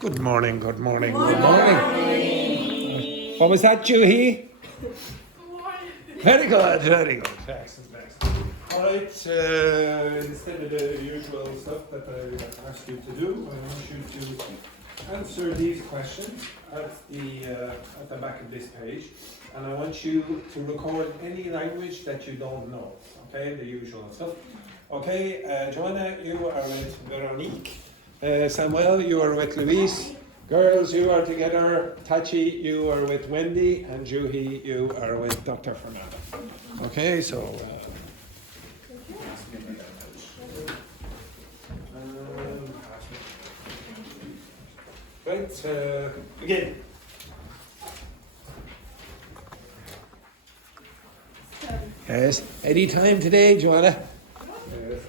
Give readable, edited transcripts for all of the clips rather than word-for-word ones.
Good morning, good morning, good morning. What was that, Juhi? Very good, very good. Excellent, excellent. All right, instead of the usual stuff that I asked you to do, I want you to answer these questions at the back of this page. And I want you to record any language that you don't know, okay, the usual stuff. Okay, Joanna, you are with Veronique. Samuel, you are with Louise. Girls, you are together. Tachi, you are with Wendy. And Juhi, you are with Dr. Fernanda. Okay, so... right, begin. Yes, any time today, Joanna? Yes.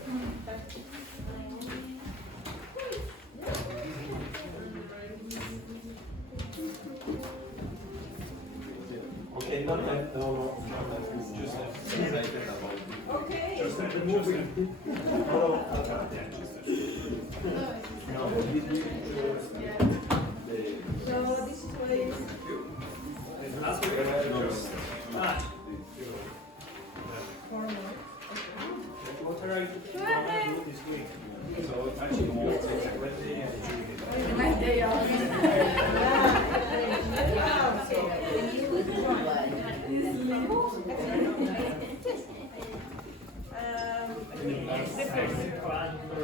Okay, not that, no, not that, just that. Okay. Just that, remove it. No, so this is what it is. So it's actually more Wednesday and Tuesday. Monday off.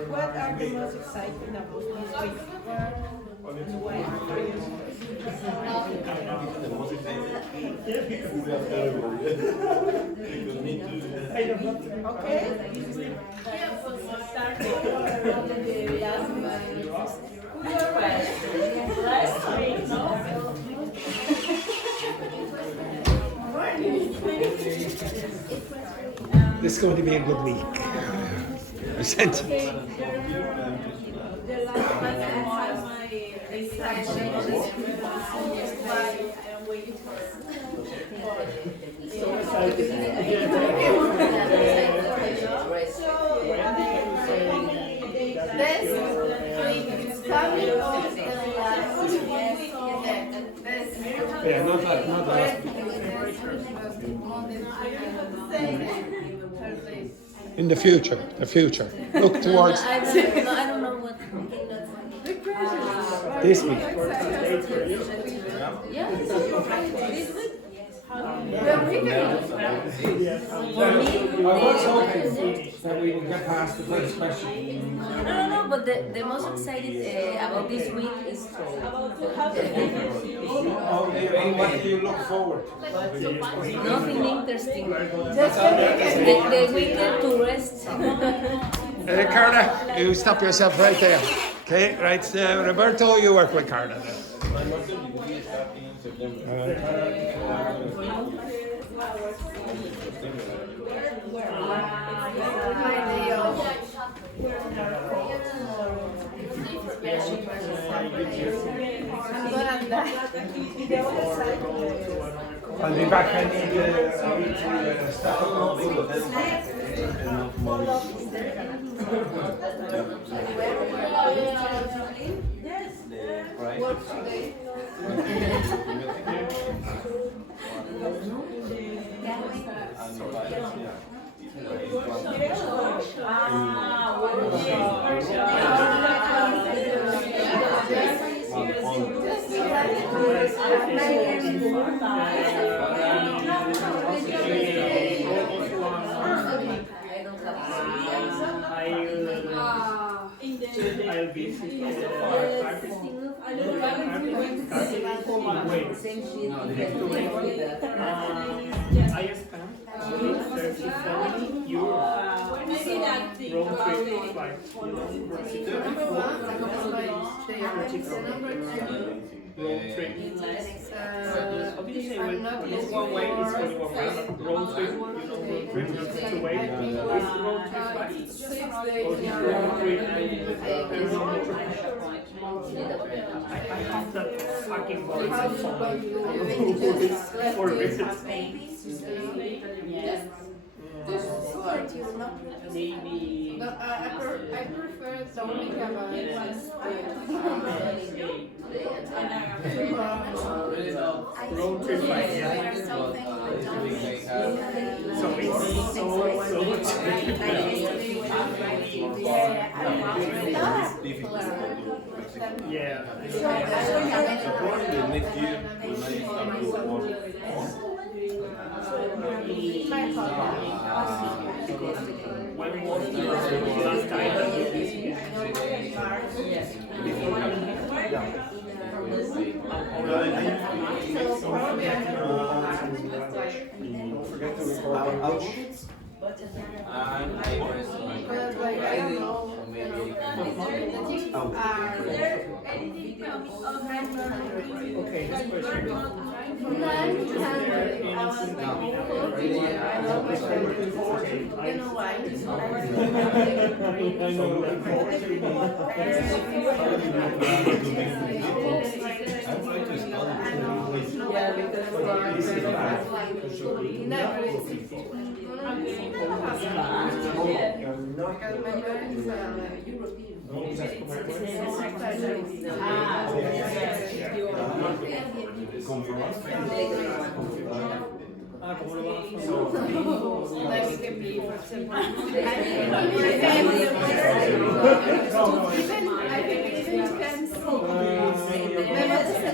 What are the most exciting about this week? And why? Okay. This is going to be a good week. I sense it. The last one I have my excitement. I'm waiting for Yeah, not that. In the future. Look towards I don't know what. this week. Yeah, this week. I was hoping that we would get past the first question. No, but the most excited about this week is Okay, what do you look forward? nothing interesting. The weekend to rest. Carla, you stop yourself right there. Okay, right. Roberto, you work with Carla then. I'll be back. I need to start up. work today. I'll be I spent €37 road trip flight. Road trip. How do you say one way is only one way? Road trip, road trip, two way. Is road trip flight? Or is road trip? I have that fucking voice of someone for visits. Maybe. I prefer Dominica. road trip flight, yeah. So it's so much. Yeah. When was the last time that you visited? Before coming here? Don't forget to record. Okay, this question. ¿Cómo lo vas a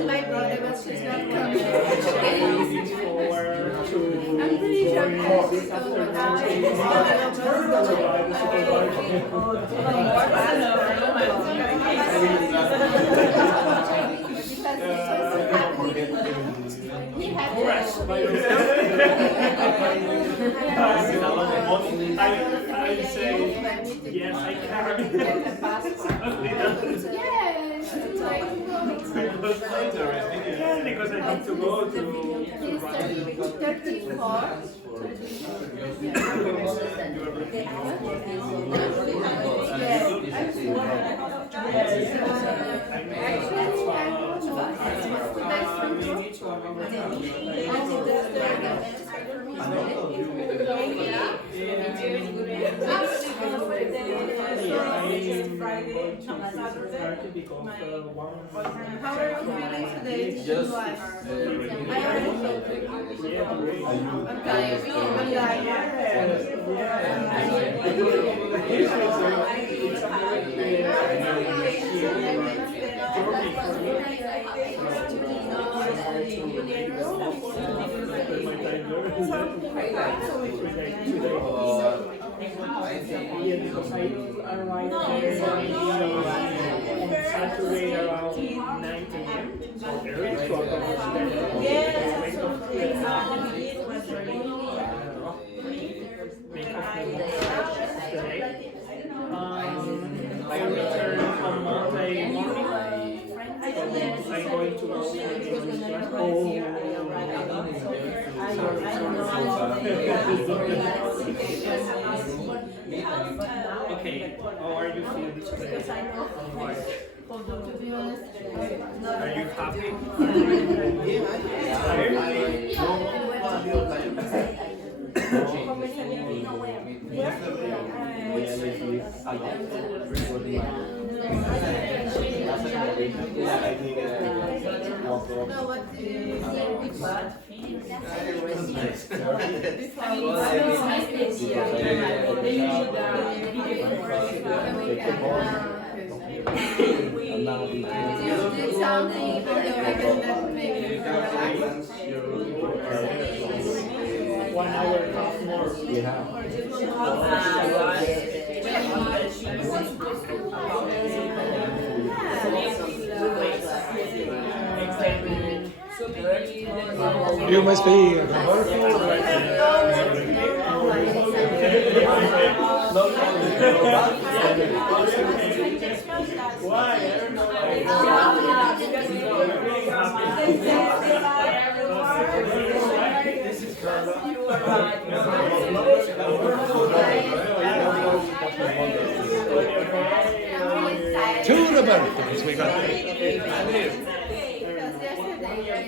My brother, but she's not coming. I'm pretty sure I say yes, I can. Because I need to go to 34. How are you feeling today? Just, I'm tired. Saturday around 9 a.m. So early, so I'm going to make up the today. I return on Monday morning. I'm going to work Okay, how are you feeling today? Are you happy? One hour and a half more. You must be Roberto. Why? I don't know. This is Two Robertos we got.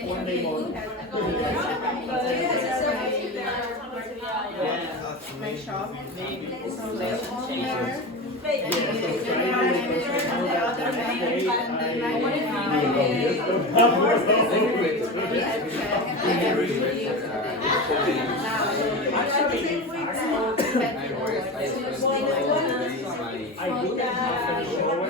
one day more. My shop. I do that half an hour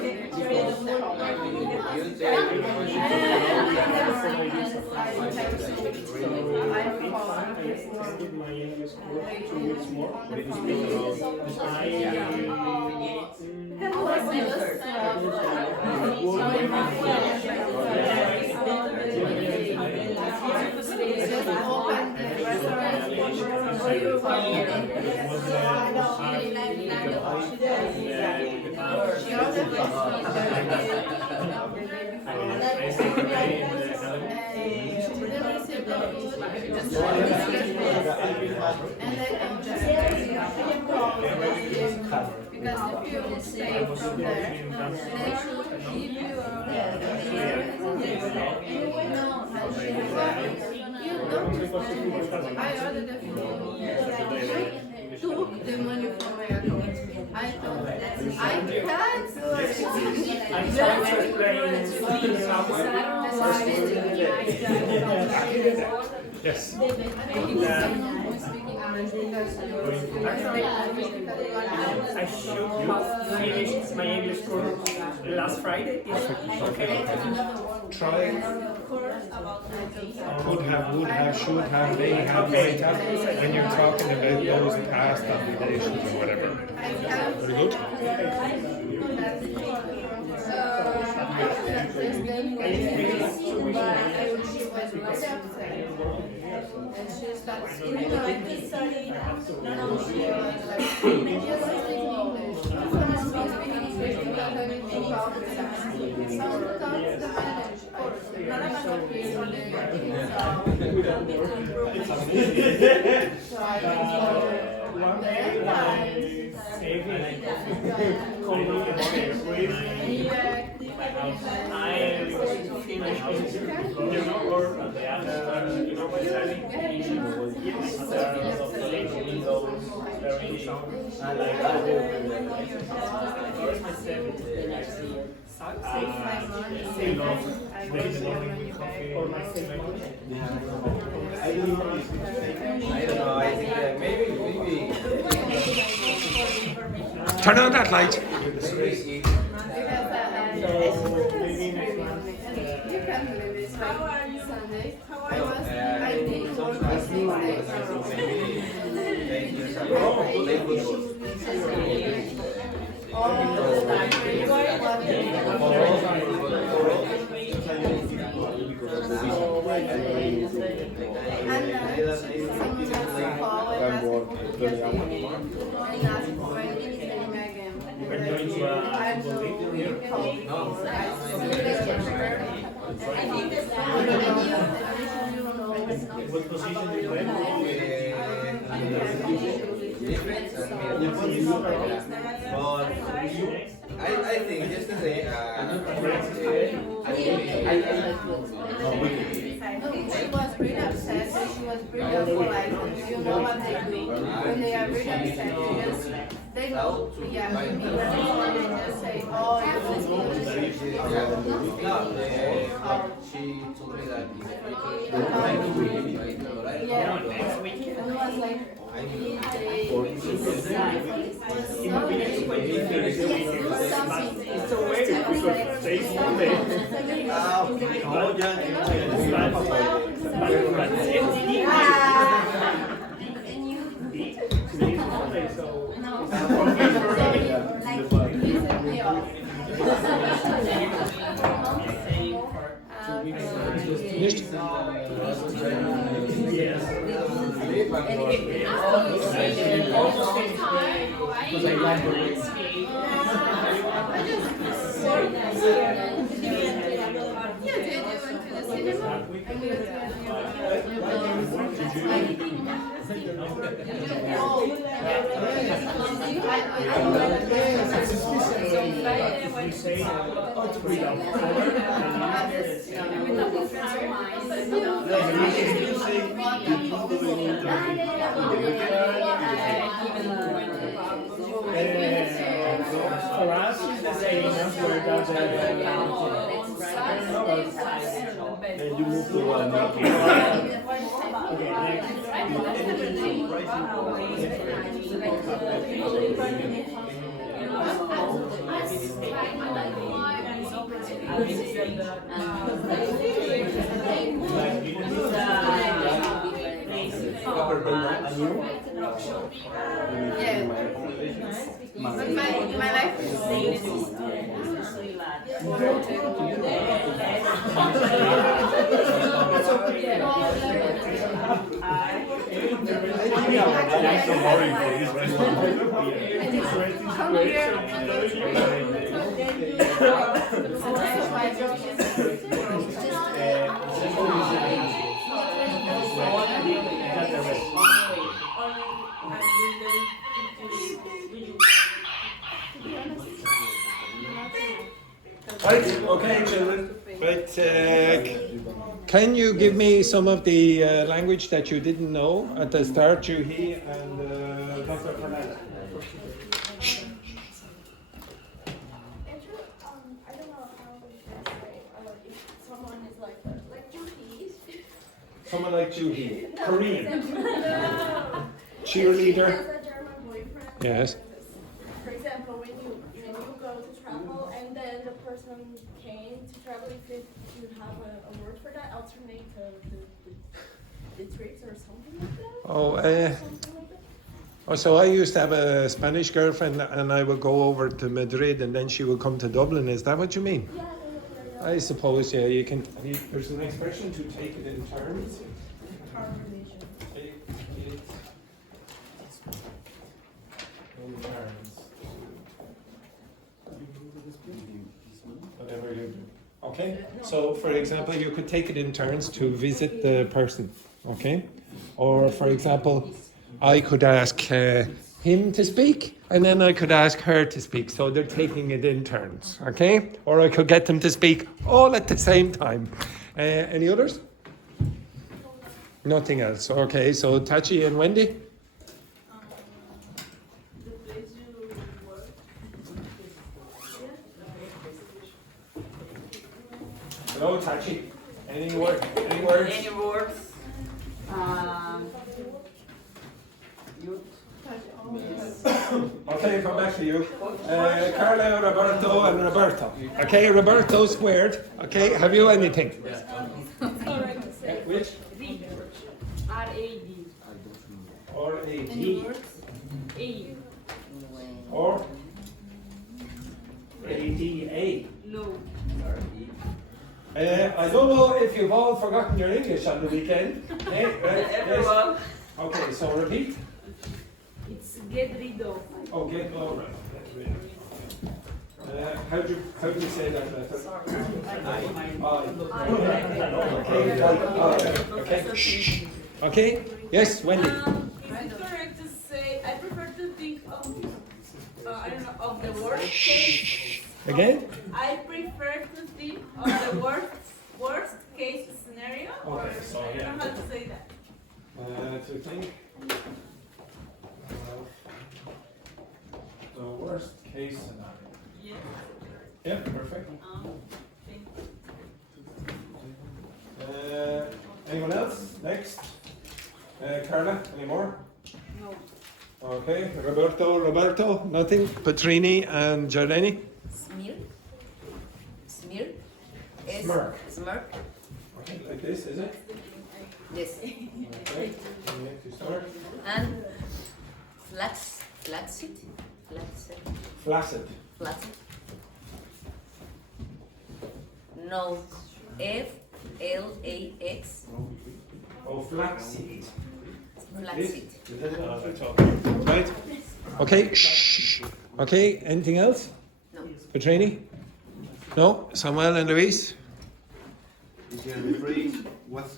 I extended my English course 2 weeks more. Because if you stay from there, they should give you I ordered the food. They took the money from my account. I thought I can't do it. I'm trying to explain Yes. I should have finished my English course last Friday. Okay. Try. Could have, would have, should have, may have, might have. When you're talking about those past obligations or whatever. Very good. And she starts even though I can study now she Turn on that light. How are you? Sunday. I was I think for my 6 days. What position do you play? I think yesterday She was really upset, so she was really polite. You know what they do when they are really upset. They just, they just say, oh, she told me that yeah. And it was like, It's a way because they for us, it's the same as where Then you move to naked. Okay, Yeah. But my life is Right, okay, children. Right, can you give me some of the language that you didn't know at the start, Juhi and Dr. Fernanda? I don't know how we can say if someone is like Juhi. Someone like Juhi, Korean, She cheerleader. has a German boyfriend. Yes. For example, when you go to travel and then the person came to travel, if you have a word for that, alternate the trips or something like that. Oh, Something like that. oh, so I used to have a Spanish girlfriend, and I would go over to Madrid, and then she would come to Dublin. Is that what you mean? Yeah. I suppose, yeah. You can. There's an expression to take it in turns. Take it in turns. Whatever you do. Okay. So, for example, you could take it in turns to visit the person. Okay. Or, for example, I could ask him to speak, and then I could ask her to speak. So they're taking it in turns, okay? Or I could get them to speak all at the same time. Any others? Nothing else. Okay, so Tachi and Wendy? The place you work. Hello, Tachi. Any word? Any words? Any words? Okay, come back to you. Carla, Roberto, and Roberto. Okay, Roberto squared. Okay, have you anything? Which? R-A-D. Or a any D. words? A. Or A-D-A. No. I don't know if you've all forgotten your English on the weekend. Eh, right? Yes. Everyone. Okay, so repeat. It's get rid of. Okay, all right. How do you say that letter? Okay. Shh. Okay. Yes, Wendy. Is it correct to say I prefer to think of I don't know of the worst case? Again? I prefer to think of the worst case scenario. Or Okay, so I don't yeah. know how to say that. To think. The worst case scenario. Yes. Yeah, perfect. Think. Anyone else? Next. Carla, any more? No. Okay, Roberto, nothing. Petrini and Giardini? Smear. Smear. S. Smirk. Smirk. Okay, like this, is it? Yes. Okay, you need to start. And flaccid. Flaccid. Flaccid. No. F-L-A-X. Oh, flaxseed. Flaccid. Right. Okay. Shh. Okay. Anything else? No. Petrini? No. Samuel and Luis? Is there the phrase, what's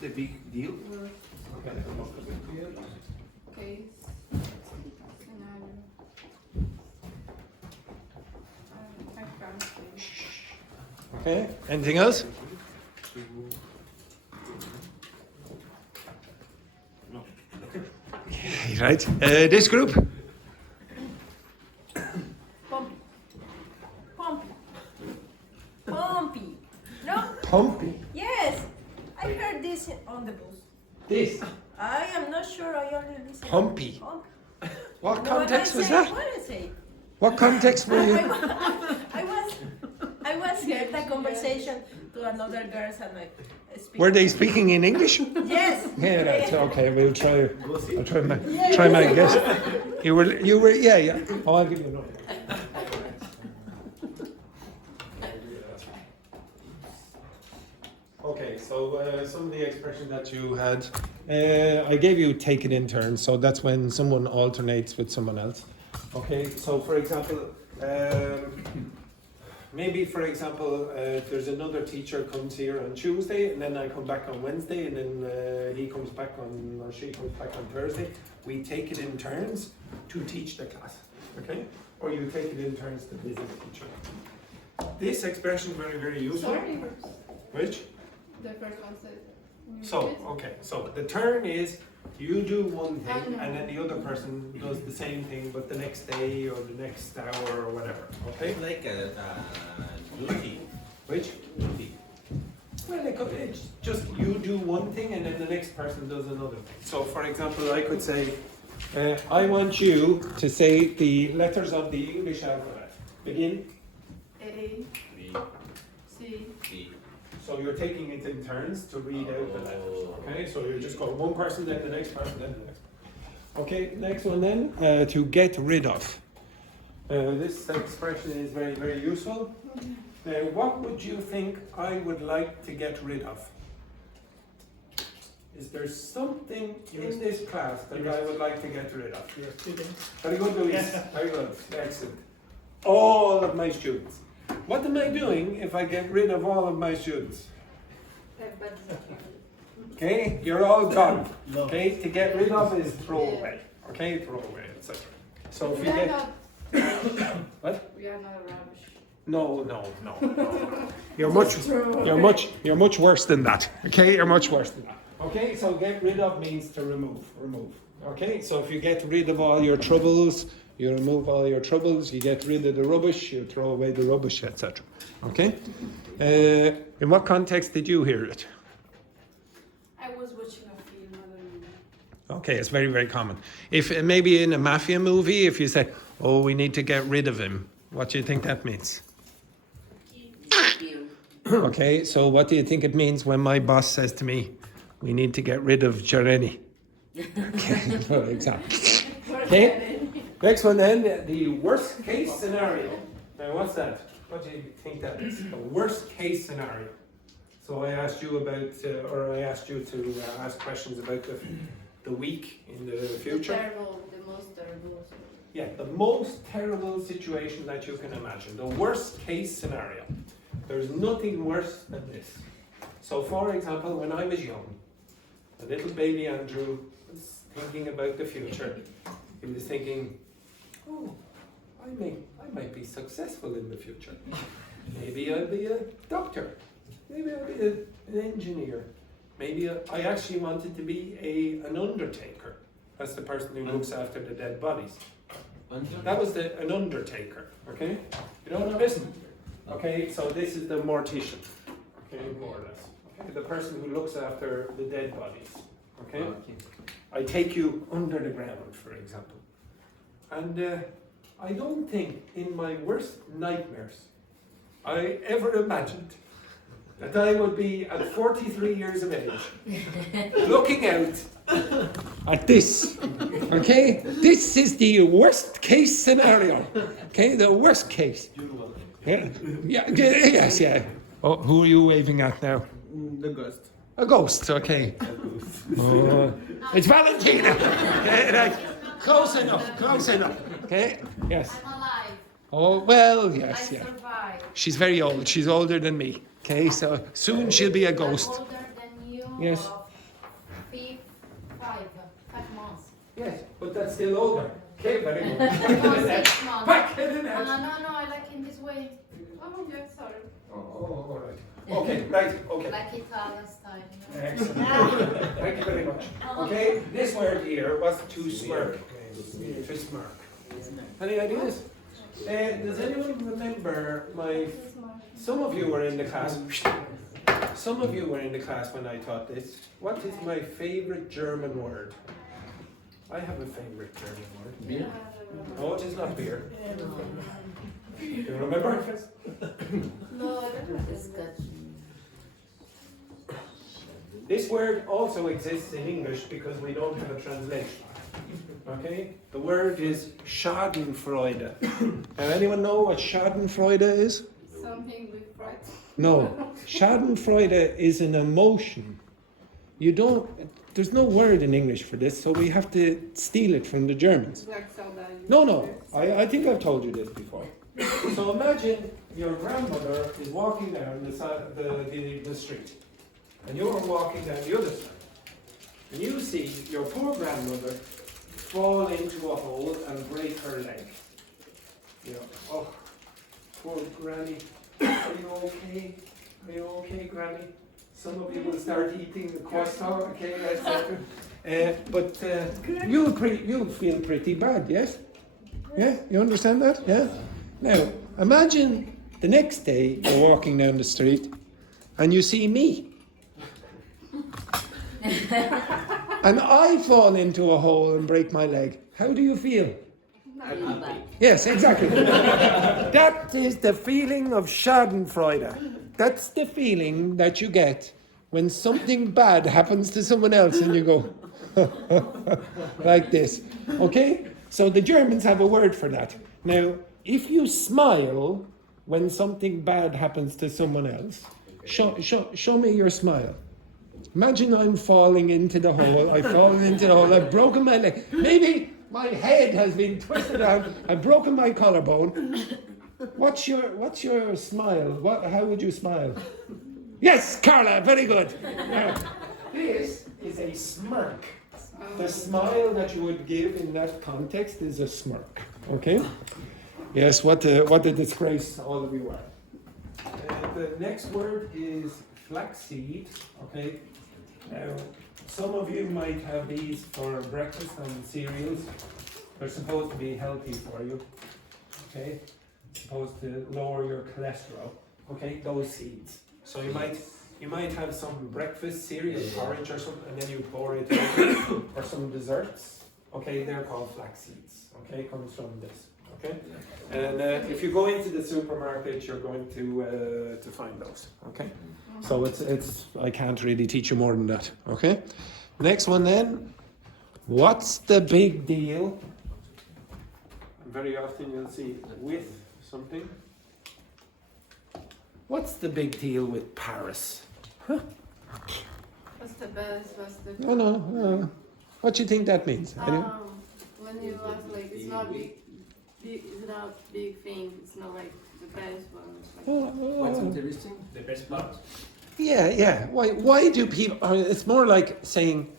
the big deal? Case. Scenario. I can't say. Okay. Anything else? No. Right. This group? Pompy. Humpy. Yes, I heard this on the bus. This. I am not sure I only listen. Humpy. What No, context I was say, that? What I say? What context were you? I was heard a conversation to another girls and I speak. Were they speaking in English? Yes. Yeah, that's okay. We'll try. I'll try my guess. You were, yeah. Oh, I'll give you another. Okay, so some of the expressions that you had, I gave you take it in turns, so that's when someone alternates with someone else. Okay, so for example, maybe for example, there's another teacher comes here on Tuesday, and then I come back on Wednesday, and then he comes back on, or she comes back on Thursday. We take it in turns to teach the class, okay? Or you take it in turns to visit the teacher. This expression is very, very useful. Sorry. Which? The first one said. So, okay, so the turn is you do one thing and then the other person does the same thing but the next day or the next hour or whatever, okay? Like a duty. Which? Duty. Well, it's just you do one thing and then the next person does another thing. So, for example, I could say, I want you to say the letters of the English alphabet. Begin. A, B, C, D. So you're taking it in turns to read out the letters, okay? So you just go one person, then the next person, then the next. Okay, next one then, to get rid of. This expression is very, very useful. What would you think I would like to get rid of? Is there something in this class that I would like to get rid of? Very good, Luis. Very good. Excellent. All of my students. What am I doing if I get rid of all of my students? Okay, you're all gone. Okay, to get rid of is throw away. Okay, throw away, etc. So if we you are get not. what? We are not rubbish. No. You're much worse than that. Okay, you're much worse than that. Okay, so get rid of means to remove. Okay, so if you get rid of all your troubles, you remove all your troubles, you get rid of the rubbish, you throw away the rubbish, etc. Okay? In what context did you hear it? I was watching a film, I don't know. Okay, it's very, very common. If maybe in a mafia movie, if you say, oh, we need to get rid of him, what do you think that means? Okay, so what do you think it means when my boss says to me, we need to get rid of Jereni? Okay, for example. Okay, next one then, the worst case scenario. Now what's that? What do you think that is? The worst case scenario. So I asked you about, or I asked you to ask questions about the week in the future. The most terrible. Yeah, the most terrible situation that you can imagine. The worst case scenario. There's nothing worse than this. So for example, when I was young, the little baby Andrew was thinking about the future. He was thinking, oh, I might be successful in the future. Maybe I'll be a doctor. Maybe I'll be an engineer. Maybe I actually wanted to be an undertaker. That's the person who looks after the dead bodies. That was an undertaker, okay? You know what I'm missing? Okay, so this is the mortician, okay, more or less. Okay, the person who looks after the dead bodies, okay? I take you under the ground, for example. And I don't think in my worst nightmares I ever imagined that I would be at 43 years of age, looking out at this, okay? This is the worst case scenario, okay? The worst case. Yes. Oh, who are you waving at now? The ghost. A ghost, okay. Oh, it's Valentina. Okay, right. Close enough. Okay, yes. I'm alive. Oh, well, I yes, yeah. survived. She's very old. She's older than me. Okay, so soon she'll be a ghost. I'm older than you. Yes. Of 5 months. Yes, but that's still older. Okay, very good. No, 6 months. Back in the net. No, I like in this way. Oh, yeah, sorry. Oh, all right. Okay, right, okay. Like Italian style. Excellent. Thank you very much. Okay, this word here was to smirk. To smirk. Any ideas? Does anyone remember some of you were in the class. some of you were in the class when I taught this. What is my favorite German word? I have a favorite German word. Beer? No, it is not beer. You remember? No, I don't know. This word also exists in English because we don't have a translation. Okay? The word is Schadenfreude. Now, anyone know what Schadenfreude is? Something with fright. No. Schadenfreude is an emotion. There's no word in English for this, so we have to steal it from the Germans. Like Saudade. No. I think I've told you this before. So imagine your grandmother is walking down the street, and you're walking down the other side, and you see your poor grandmother fall into a hole and break her leg. You know, oh, poor granny. Are you okay? Are you okay, granny? Some of you will start eating the croissant, okay, etc. But you'll feel pretty bad, yes? Yeah, you understand that? Yeah? Now, imagine the next day you're walking down the street and you see me. And I fall into a hole and break my leg. How do you feel? Yes, exactly. That is the feeling of Schadenfreude. That's the feeling that you get when something bad happens to someone else and you go like this. Okay? So the Germans have a word for that. Now, if you smile when something bad happens to someone else, show me your smile. Imagine I'm falling into the hole. I've fallen into the hole. I've broken my leg. Maybe my head has been twisted out. I've broken my collarbone. What's your smile? How would you smile? Yes, Carla, very good. Now, this is a smirk. The smile that you would give in that context is a smirk. Okay? Yes, what a disgrace all of you are. The next word is flaxseed. Okay? Now, some of you might have these for breakfast and cereals. They're supposed to be healthy for you. Okay? Supposed to lower your cholesterol. Okay, those seeds. So you might have some breakfast cereal, porridge or something, and then you pour it in, or some desserts. Okay, they're called flax seeds. Okay, comes from this. Okay, and if you go into the supermarket, you're going to find those. Okay, so it's I can't really teach you more than that. Okay, next one then. What's the big deal? Very often you'll see with something. What's the big deal with Paris? Huh? What's the best? What's the... No. What do you think that means? Anyway? When you ask, like, it's not it's not big thing. It's not like the best one. Like, What's interesting? The best part? Yeah. Why do people... it's more like saying,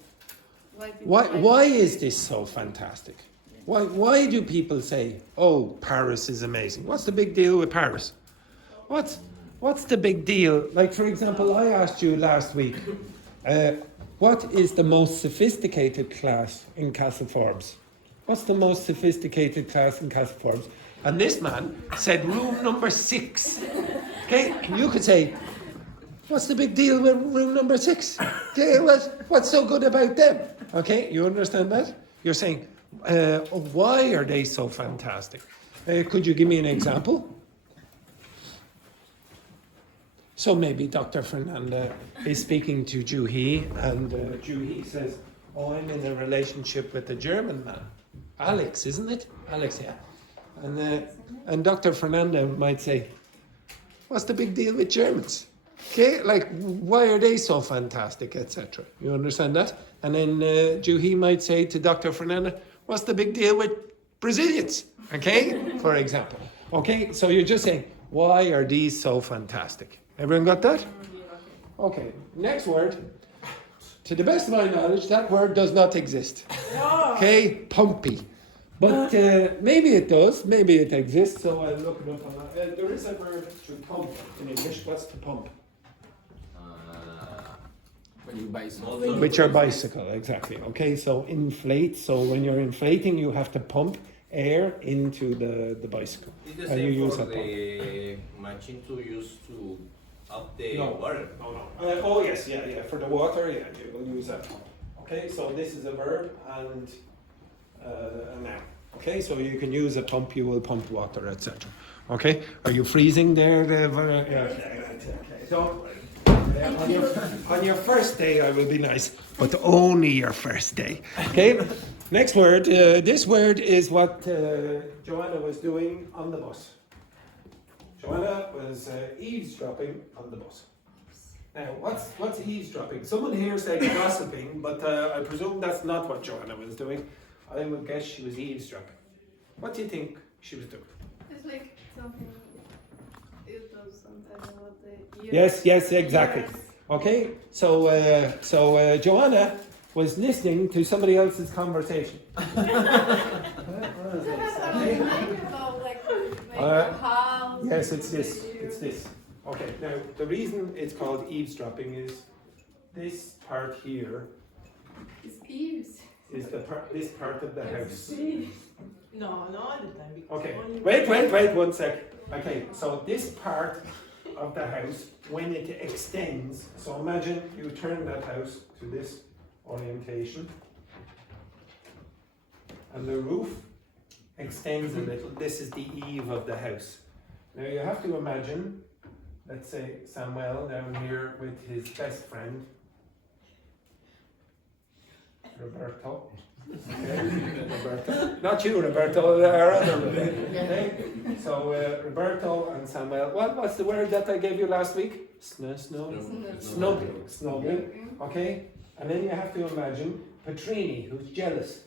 why is this so fantastic? Why do people say, oh, Paris is amazing? What's the big deal with Paris? What's the big deal? Like, for example, I asked you last week, what is the most sophisticated class in Castle Forbes? What's the most sophisticated class in Castle Forbes? And this man said room number 6. Okay, you could say, what's the big deal with room number 6? Okay, what's so good about them? Okay, you understand that? You're saying, why are they so fantastic? Could you give me an example? So maybe Dr. Fernanda is speaking to Juhi, and Juhi says, oh, I'm in a relationship with a German man. Alex, isn't it? Alex, yeah. And Dr. Fernanda might say, what's the big deal with Germans? Okay, like, why are they so fantastic, etc. You understand that? And then Juhi might say to Dr. Fernanda, what's the big deal with Brazilians? Okay, for example. Okay, so you're just saying, why are these so fantastic? Everyone got that? Okay, next word. To the best of my knowledge, that word does not exist. Okay, pumpy. But maybe it does, maybe it exists, so I'll look it up on that. There is a word to pump in English. What's to pump? When you buy something. With your bicycle, exactly. Okay, so inflate. So when you're inflating, you have to pump air into the bicycle. It's the And you same use for a pump. the machine to use to of the No. water. No. Oh yes, yeah. For the water, yeah, you will use that pump. Okay, so this is a verb and a noun. Okay, so you can use a pump. You will pump water, etc. Okay, are you freezing there? Okay. Don't worry. On your first day, I will be nice, but only your first day. Okay. Next word. This word is what Joanna was doing on the bus. Joanna was eavesdropping on the bus. Now, what's eavesdropping? Someone here said gossiping, but I presume that's not what Joanna was doing. I would guess she was eavesdropping. What do you think she was doing? It's like something you do sometimes about the Yes, exactly. Yes. Okay, so Joanna was listening to somebody else's conversation. Yes, it's this. Okay, now the reason it's called eavesdropping is this part here It's eaves. is this part of the house. No, not all the time. Because Okay, only wait 1 sec. Okay, so this part of the house, when it extends, so imagine you turn that house to this orientation, and the roof extends a little. This is the eave of the house. Now you have to imagine, let's say Samuel down here with his best friend, Roberto. Okay, Roberto. Not you, Roberto, our other Roberto. Okay? So Roberto and Samuel. What's the word that I gave you last week? Snuggling. Okay? And then you have to imagine Petrini, who's jealous.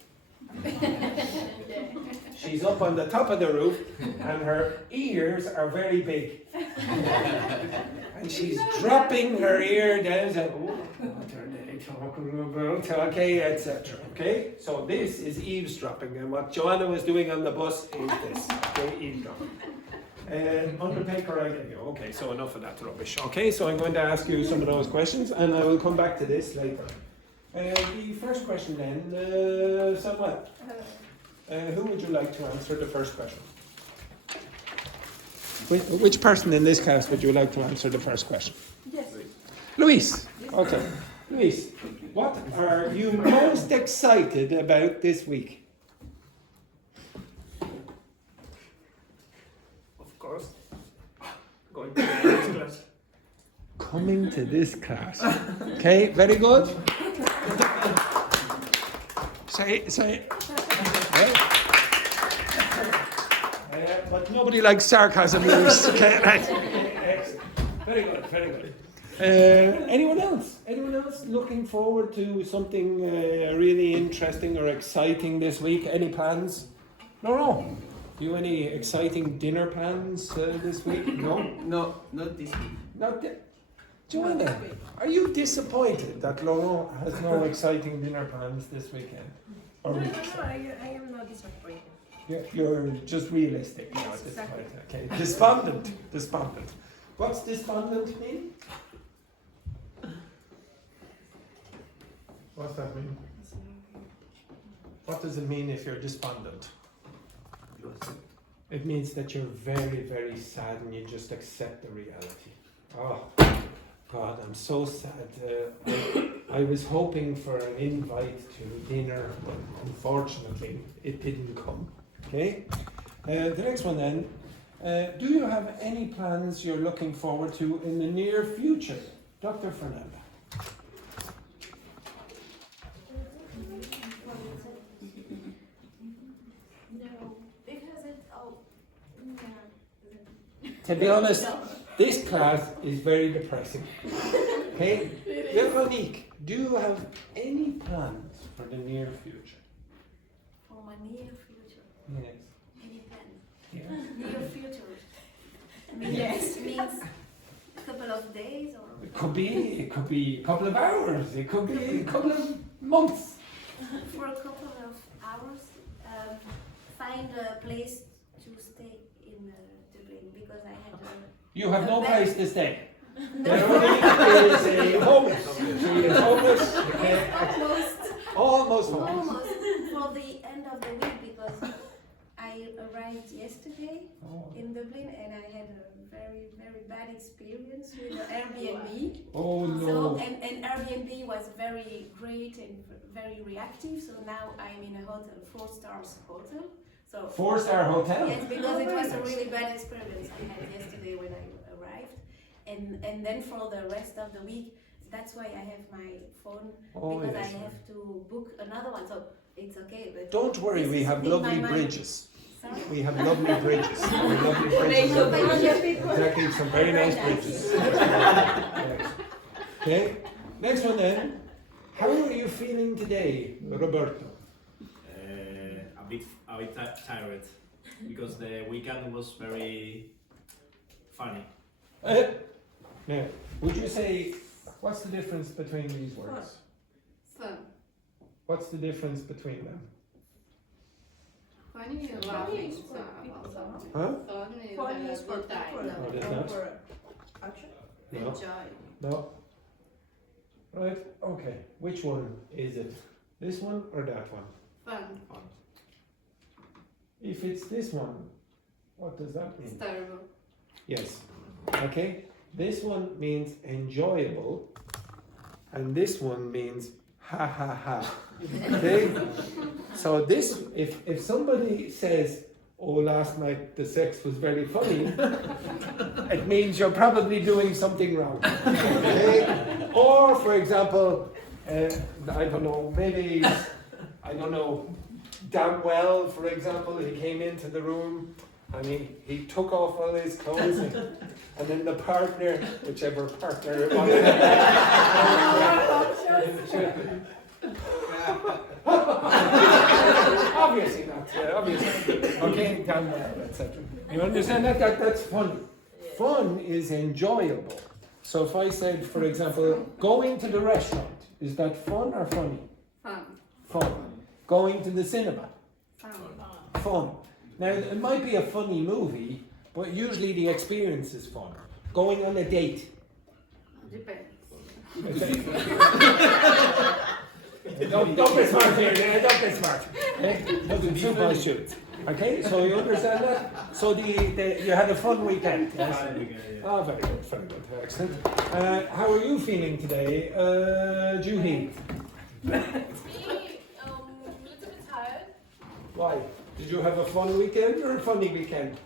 She's up on the top of the roof and her ears are very big. And she's dropping her ear down and what are they talking about? Okay, etc. Okay? So this is eavesdropping, and what Joanna was doing on the bus is this. Okay, eavesdropping. Undertaker, I get you. Okay, so enough of that rubbish. Okay, so I'm going to ask you some of those questions and I will come back to this later. The first question then, Samuel. Who would you like to answer the first question? Which person in this class would you like to answer the first question? Yes. Luis. Okay. Luis, what are you most excited about this week? Of course. Going to the next class. Coming to this class. Okay, very good. Say. But nobody likes sarcasm, Luis. Okay, right. Very good. Anyone else? Anyone else looking forward to something really interesting or exciting this week? Any plans? No. Do you have any exciting dinner plans this week? No? No, not this week. Not Joanna, are you disappointed that Laurent has no exciting dinner plans this weekend? Or No, I am not disappointed. You're just realistic now at this point. Okay. Despondent. What's despondent mean? What's that mean? What does it mean if you're despondent? It means that you're very, very sad and you just accept the reality. Oh, God, I'm so sad. I was hoping for an invite to dinner, but unfortunately it didn't come. Okay? The next one then. Do you have any plans you're looking forward to in the near future? Dr. Fernanda. No, because it's To be honest, this class is very depressing. Okay? Veronique, do you have any plans for the near future? For my near future. Yes. Any plans? Yeah. Near future. Yes. Means a couple of days or It could be a couple of hours, it could be a couple of months. for a couple of hours. Find a place to stay in Dublin because I had You have no a place to stay. Veronique is a homeless. She is homeless. Almost homeless. almost for the end of the week because I arrived yesterday Oh. in Dublin and I had a very, very bad experience with Airbnb. Oh no. So, and Airbnb was very great and very reactive. So now I'm in a hotel, 4 stars hotel. So 4-star hotel? yes, because it was a really bad experience I had yesterday when I arrived. And then for the rest of the week, that's why I have my phone, because yes. I have to book another one. So it's okay. But Don't worry, this we is have in my lovely mind. bridges. Sorry? We have lovely bridges. Lovely bridges. Exactly, some very nice bridges. Right. Okay, next one then. How are you feeling today, Roberto? A bit tired because the weekend was very funny. Now, would you say, what's the difference between these words? Fun. What's the difference between them? Funny is laughing about something. Huh? Fun is Fun is a for good time. people. What is that? For action. No. Enjoy. No. Right, okay. Which one is it? This one or that one? Fun. If it's this one, what does that It's mean? terrible. Yes. Okay. This one means enjoyable, and this one means ha ha ha. Okay. So this, if somebody says, "Oh, last night the sex was very funny," it means you're probably doing something wrong. Okay. Or, for example, I don't know, maybe I don't know. Damn well, for example, he came into the room and he took off all his clothes and then the partner, whichever partner it was, obviously not, obviously, okay, damn well, etc. You understand that? That's fun. Fun is enjoyable. So if I said, for example, going to the restaurant, is that fun or funny? Fun. Fun. Going to the cinema. Fun. Fun. Now, it might be a funny movie, but usually the experience is fun. Going on a date. Depends. Don't be smart here, don't be smart. Doesn't suit my shoes. Okay, so you understand that? So you had a fun weekend. Yes? Oh, very good, excellent. How are you feeling today, Juhi? Me, a little bit tired. Why? Did you have a fun weekend or a funny weekend?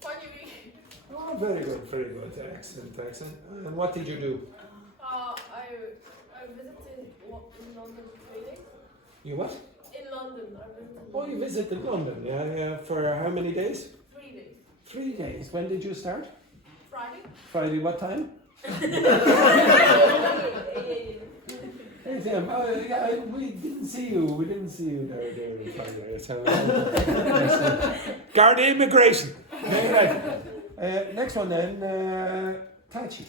Funny week. Oh, very good, excellent. And what did you do? I visited in London 3 days. You what? In London, I visited. Oh, you visited London, yeah. For how many days? 3 days. 3 days. When did you start? Friday. Friday, what time? 8 a.m. 8 a.m. We didn't see you there on Friday. So, guard immigration. Okay, right. Next one then, Tachi.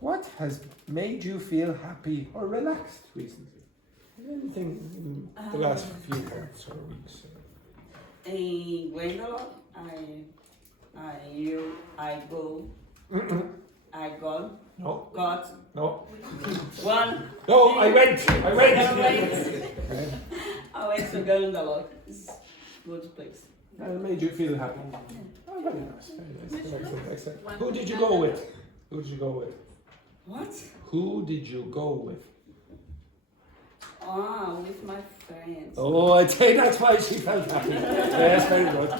What has made you feel happy or relaxed recently? Anything in the last few months or weeks? In Gwendolyn, I got No. one. No, I went. I went to Gwendolyn. It's a good place. And it made you feel happy. Oh, very nice. Excellent. Who did you go with? What? Who did you go with? With my friends. Oh, I'd say that's why she felt happy. Yes, very good.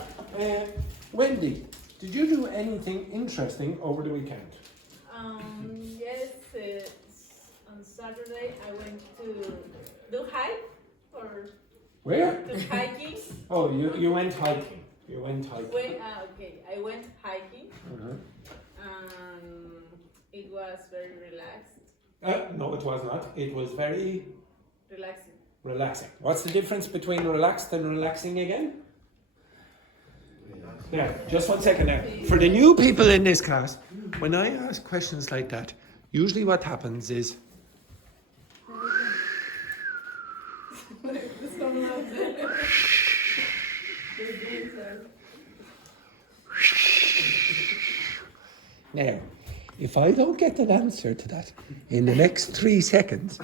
Wendy, did you do anything interesting over the weekend? Yes, on Saturday I went to do hike or Where? to hiking. Oh, you went hiking. I went hiking. It was very relaxed. No, it was not. It was very Relaxing. What's the difference between relaxed and relaxing again? Yeah, just 1 second now. For the new people in this class, when I ask questions like that, usually what happens is now, if I don't get an answer to that in the next 3 seconds,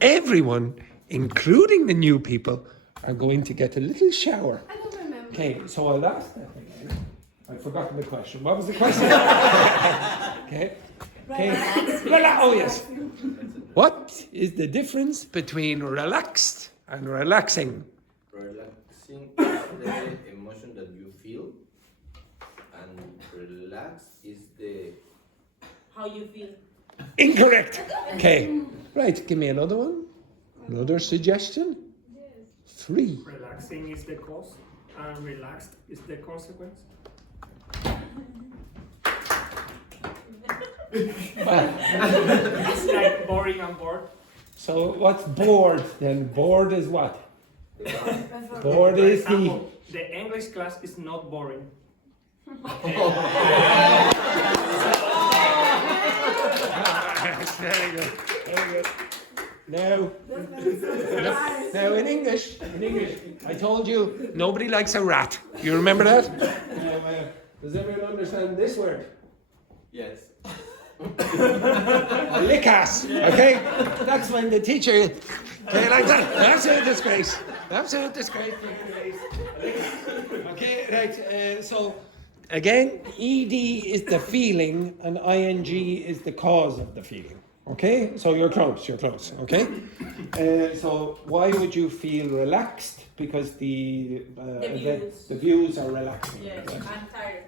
everyone, including the new people, are going to get a little shower. I don't remember. Okay, so I'll ask that again. I've forgotten the question. What was the question? Okay. Oh yes. What is the difference between relaxed and relaxing? Relaxing is the emotion that you feel, and relaxed is the How you feel? Incorrect. Okay. Right. Give me another one. Another suggestion. 3. Relaxing is the cause, and relaxed is the consequence. Well, It's like boring and bored. so what's bored then? Bored is what? Bored For is the. example, the English class is not boring. Very good. Very good. Now in English, I told you nobody likes a rat. You remember that? Does everyone understand this word? yes. Lickas. Okay, that's when the teacher. Okay, like that. Absolute disgrace. Absolute disgrace. Okay, right. So again, ed is the feeling, and ing is the cause of the feeling. Okay, so you're close. Okay, so why would you feel relaxed? Because the views are relaxing. Yes, I'm tired.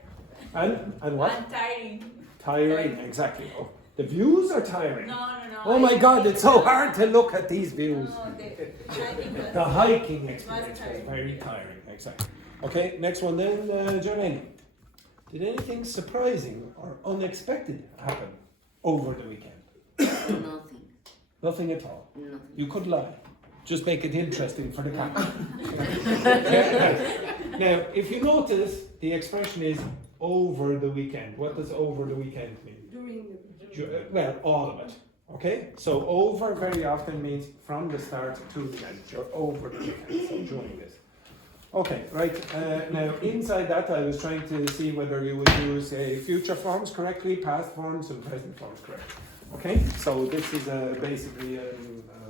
And what? I'm tiring. Tiring, exactly. Oh, the views are tiring. No. Oh my God, it's so hard to look at these views. No, the The hiking experience was tiring. very tiring, exactly. Okay, next one then, Jolene. Did anything surprising or unexpected happen over the weekend? Nothing. Nothing at all. Nothing. You could lie. Just make it interesting for the camera. Now, if you notice, the expression is over the weekend. What does over the weekend mean? Well, all of it. Okay? So over very often means from the start to the end. You're over the weekend, so during this. Okay, right. Now, inside that, I was trying to see whether you would use future forms correctly, past forms, and present forms correctly. Okay? So this is basically a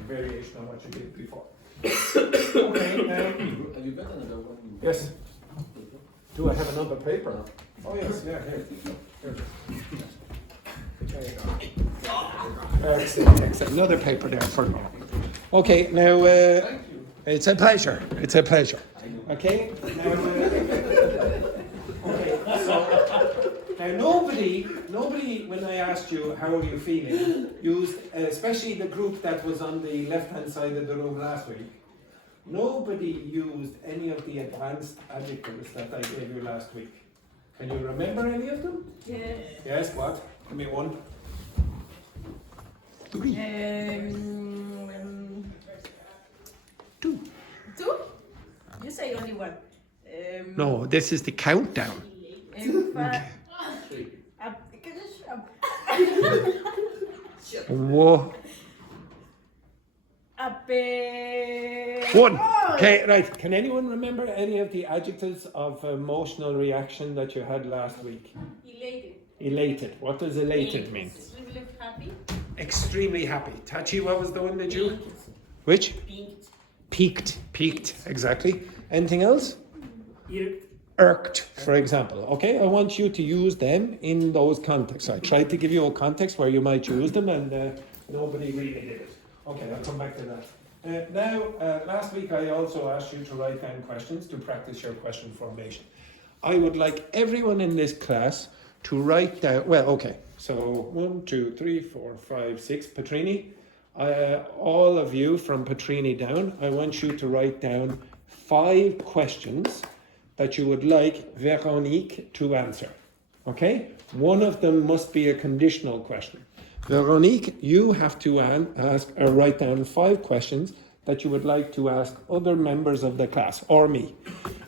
variation of what you did before. Okay, Have you got another one? yes. Do I have another paper? Oh, yes, yeah, here. There you go. Excellent. Another paper there for me. Okay, now, it's a pleasure. Okay? Now, now nobody, when I asked you how are you feeling, used, especially the group that was on the left-hand side of the room last week, nobody used any of the advanced adjectives that I gave you last week. Can you remember any of them? Yes. Yes, what? Give me one. 3. 2. 2? You say only one. No, this is the countdown. Whoa. 1. Okay, right. Can anyone remember any of the adjectives of emotional reaction that you had last week? Elated. Elated. What does elated mean? Extremely happy. Extremely happy. Tachi, what was the one that you? Which? Peaked. Exactly. Anything else? Irked, for example. Okay, I want you to use them in those contexts. I tried to give you a context where you might use them, and nobody really did it. Okay, I'll come back to that. Last week I also asked you to write down questions to practice your question formation. I would like everyone in this class to write down, well, okay, so 1, 2, 3, 4, 5, 6, Petrini. All of you from Petrini down, I want you to write down 5 questions that you would like Veronique to answer. Okay? One of them must be a conditional question. Veronique, you have to write down 5 questions that you would like to ask other members of the class, or me.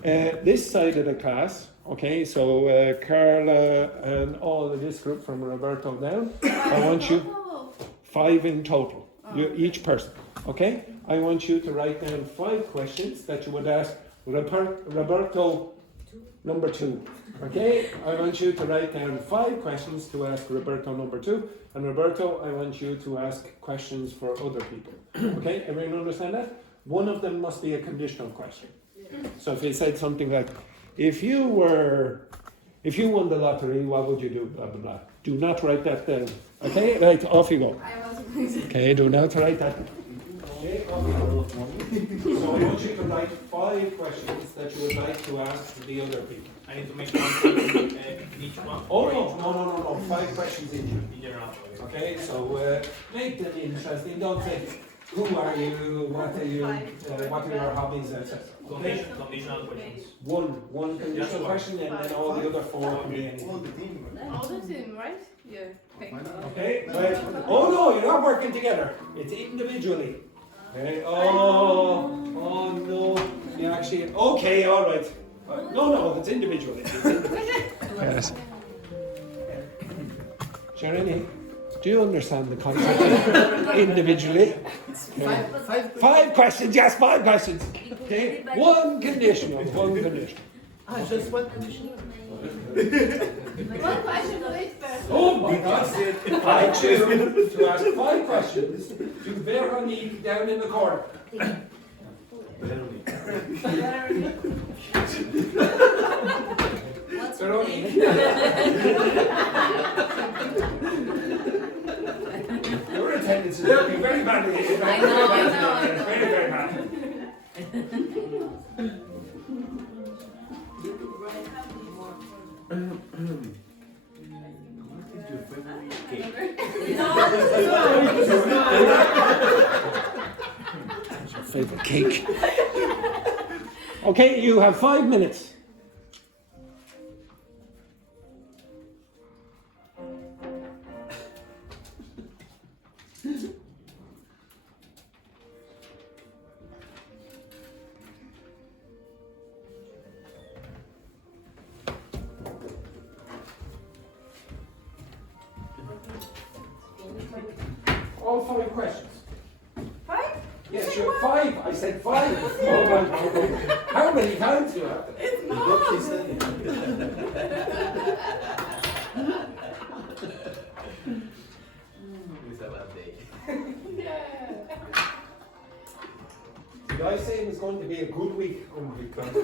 This side of the class, okay, so Carla and all of this group from Roberto down, I want you 5 in total, each person, okay? I want you to write down 5 questions that you would ask Roberto number 2, okay? I want you to write down 5 questions to ask Roberto number 2, and Roberto, I want you to ask questions for other people, okay? Everyone understand that? One of them must be a conditional question. So if you said something like, if you were If you won the lottery, what would you do? Blah, blah, blah. Do not write that down. Okay, right, off you go. Okay, do not write that down. Okay, off you go. So I want you to write 5 questions that you would like to ask the other people. I need to make one each one. Oh, no. 5 questions each. In general. Okay, so make them interesting. Don't say, who are you, what are your hobbies, etc. Okay? Conditional questions. One conditional question and then all the other 4 can be anything. All the team, right? Yeah. Okay, right. Oh no, you're not working together. It's individually. Okay. Oh no. You actually. Okay, all right. No, it's individually. Yes. Jeremy, do you understand the concept of individually? Okay. 5 questions. Yes, 5 questions. Okay. One conditional. Just one conditional. One question for each person. Oh my God! I choose to ask 5 questions to Veronique down in the corner. Veronique. Your attendance is looking very badly. I know. Very, very bad. What's your favorite cake? Okay, you have 5 minutes. All 5 questions. 5? Yes, you're 5. I said 5. Oh my God. How many times do you have to? It's not. It's a bad day. Yeah. Did I say it was going to be a good week? Oh my God.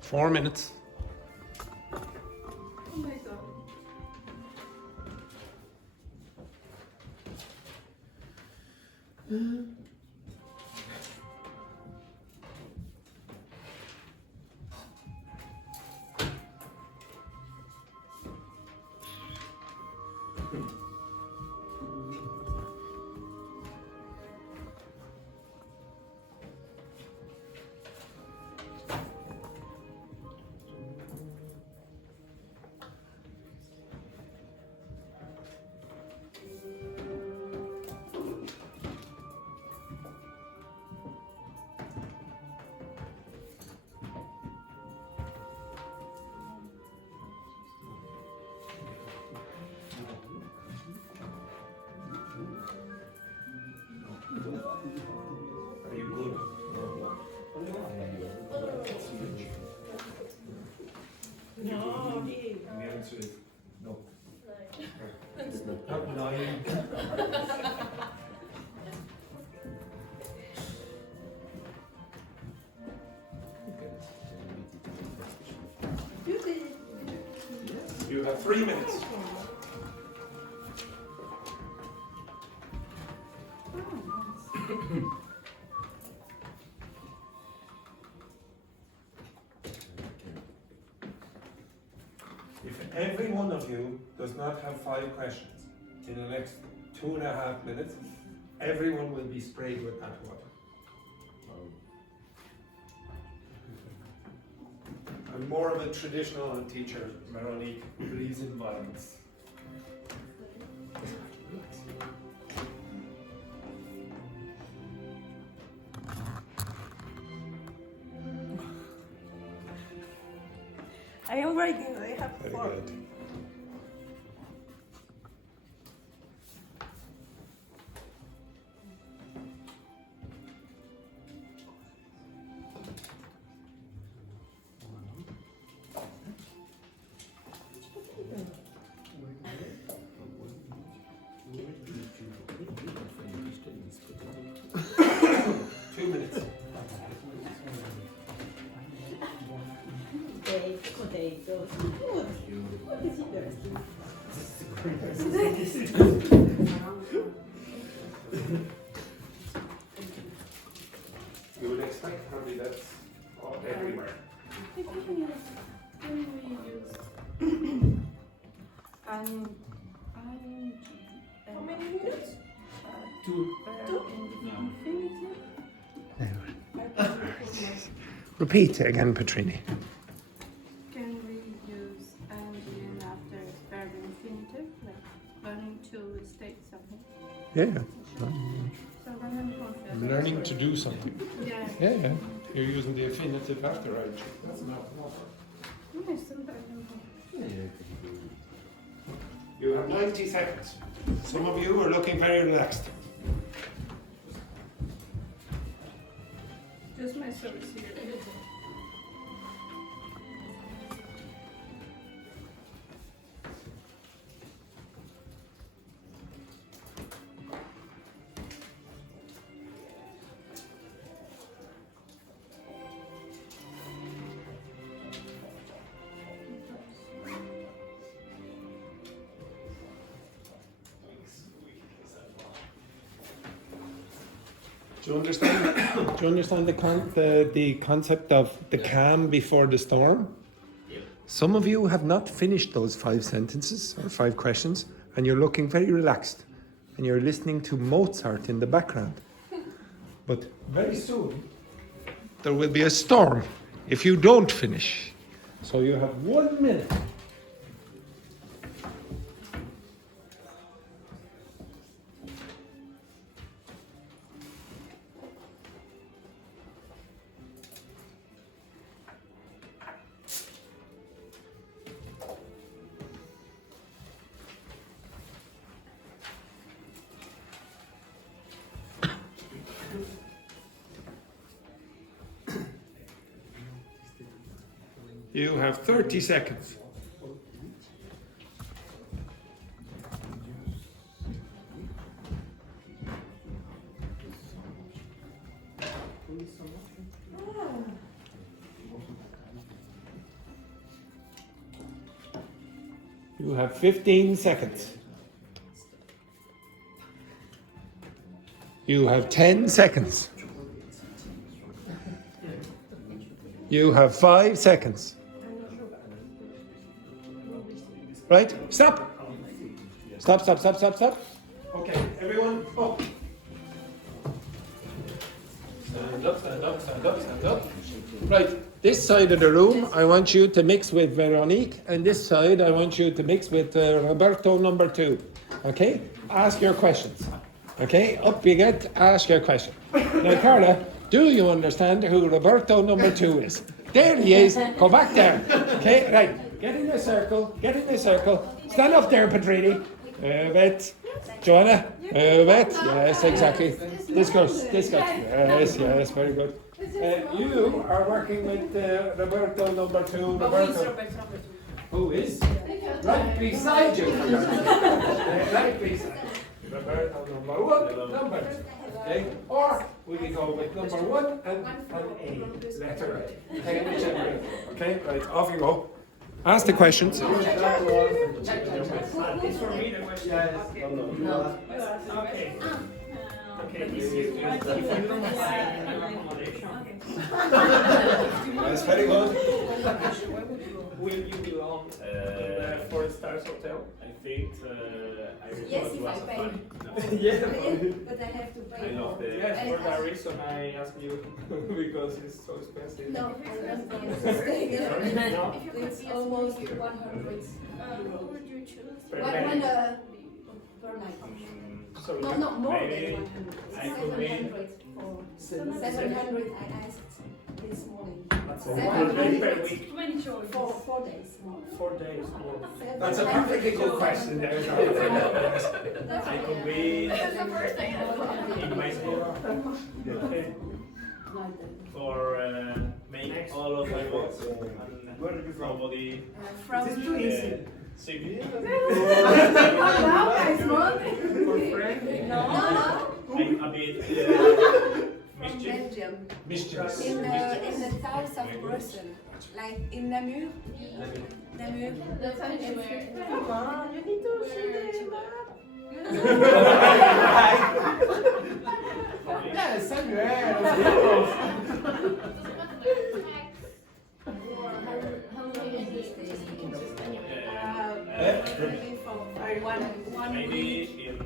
Four minutes. Oh my God. Are you good? No, he. And the answer is no. Not 9. You have 3 minutes. If every one of you does not have 5 questions in the next 2.5 minutes, everyone will be sprayed with that water. I'm more of a traditional teacher, Veronique, who believes in violence. I am writing. I have Very 4. good. Two minutes. You would expect probably that's everywhere. How many minutes? Two. Repeat again, Petrini. Can we use and after verb infinitive, like learning to state something? Yeah. So when Learning to do something. Yeah. Yeah. You're using the infinitive after, right? That's enough. You have 90 seconds. Some of you are looking very relaxed. Just my service here. Do you understand the concept of the calm before the storm? Some of you have not finished those 5 sentences or 5 questions, and you're looking very relaxed, and you're listening to Mozart in the background. But very soon, there will be a storm if you don't finish. So you have 1 minute. You have 30 seconds. You have 15 seconds. You have 10 seconds. You have 5 seconds. Right? Stop! Stop. Okay, everyone, up. Stand up. Right, this side of the room, I want you to mix with Veronique, and this side, I want you to mix with Roberto number 2. Okay? Ask your questions. Okay? Up you get, ask your question. Now, Carla, do you understand who Roberto number 2 is? There he is. Go back there. Okay, right. Get in a circle. Stand up there, Petrini. Wait. Joanna. Wait. Yes, exactly. This goes. Yes, very good. You are working with Roberto number 2. Roberto. Who is? Right beside you. Right beside you. Roberto number 1. Number 2. Okay? Or we can go with number 1 and A. Letter A. Okay, whichever. Okay, right, off you go. Ask the questions. It's for me the question. Okay. If you don't mind accommodation. That's very good. Will you belong to the 4 stars hotel? I think I will Yes, go if to I a pay. safari. Yeah. But I have to pay. I love the. Yes, for that reason I asked you because it's so expensive. No, I don't want to stay there. No? It's almost 100. Who would you choose? Per One night. per night. So No, more maybe than 100. I could be 700 or 700 I asked this morning. 100 per week. 4 days more. 4 days more. That's a perfectly good question there. I could be in my school. Okay. For make all of my work and nobody From sick. No. I'm a bit From Belgium. Mischievous. In the south of Brussels, like in Namur. The sanctuary. Come on, you need to Yeah, somewhere. Maybe in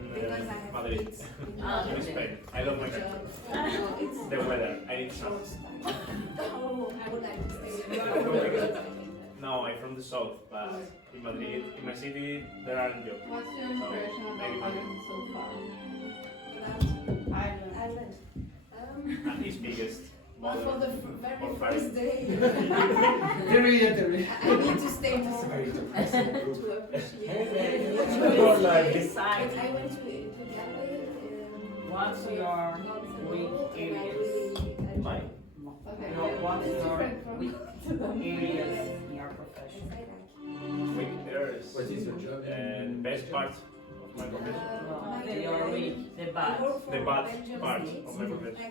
Madrid, in Spain. I love my country. The weather, I need sun. I would like to stay. No, I'm from the south, but in Madrid, in my city, there aren't jobs. What's your impression about Ireland so far? Ireland. And its biggest. But for the very Or first day, There. I need to stay more Sorry. to appreciate it. Don't like it. I went to Dogme. What's your weak areas? Mine? Okay. What's It's your different from weak areas in your profession? Week there is What is your job? the best part of my profession. Your weak, the bad. The bad part of my profession.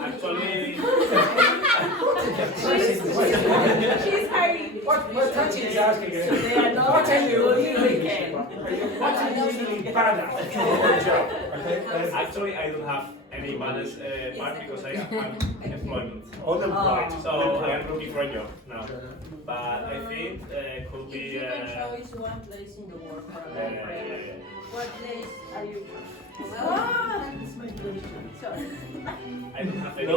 Actually, She's hiding. What Tati is asking is, They are not what are you doing usually weekend. what are you usually bad at in your job? Okay? actually, I don't have any balance part because I am employment. Unemployed. So I am looking for a job now. But I think could be. You can choose one place in the world for a bad friend. What place are you from? That's my question. Sorry. I don't have any. No.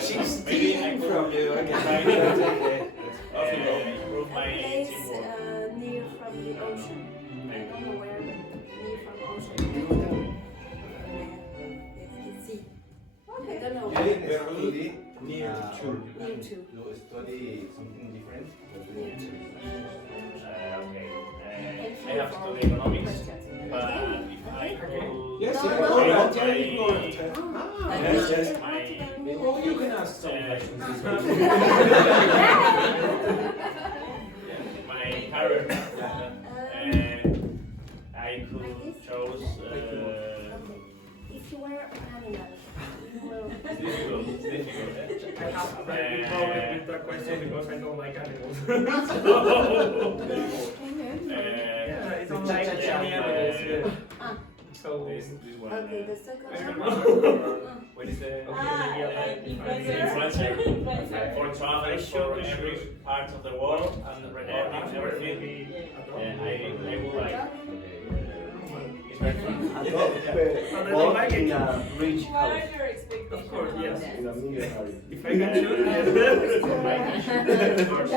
She's Maybe I stealing could from you. Okay. try to improve my Place teamwork. near from the ocean. I don't know where, but near from ocean. It's sea. I don't know. Study Near to. Near to. no, study something different. Near to. Okay. I have studied economics, but if I could. Yes, No, yeah. no, Go no. ahead. Yeah, you go ahead. Ah, Yes, yes. Oh, you can ask some questions. My career, I could choose. If you were an animal, you will. It's difficult. It's difficult. I have a very big problem with that question because I don't like animals. Yeah, I don't like any animals. So This one. Okay, the second I don't one. know. What is the Influencer. influencer for travel for every part of the world and recording everything? I would like. It's very fun. And I don't like it. Rich What are your expectations? Of course, yes. in a millionary. If I can choose, yes. For my English, of course,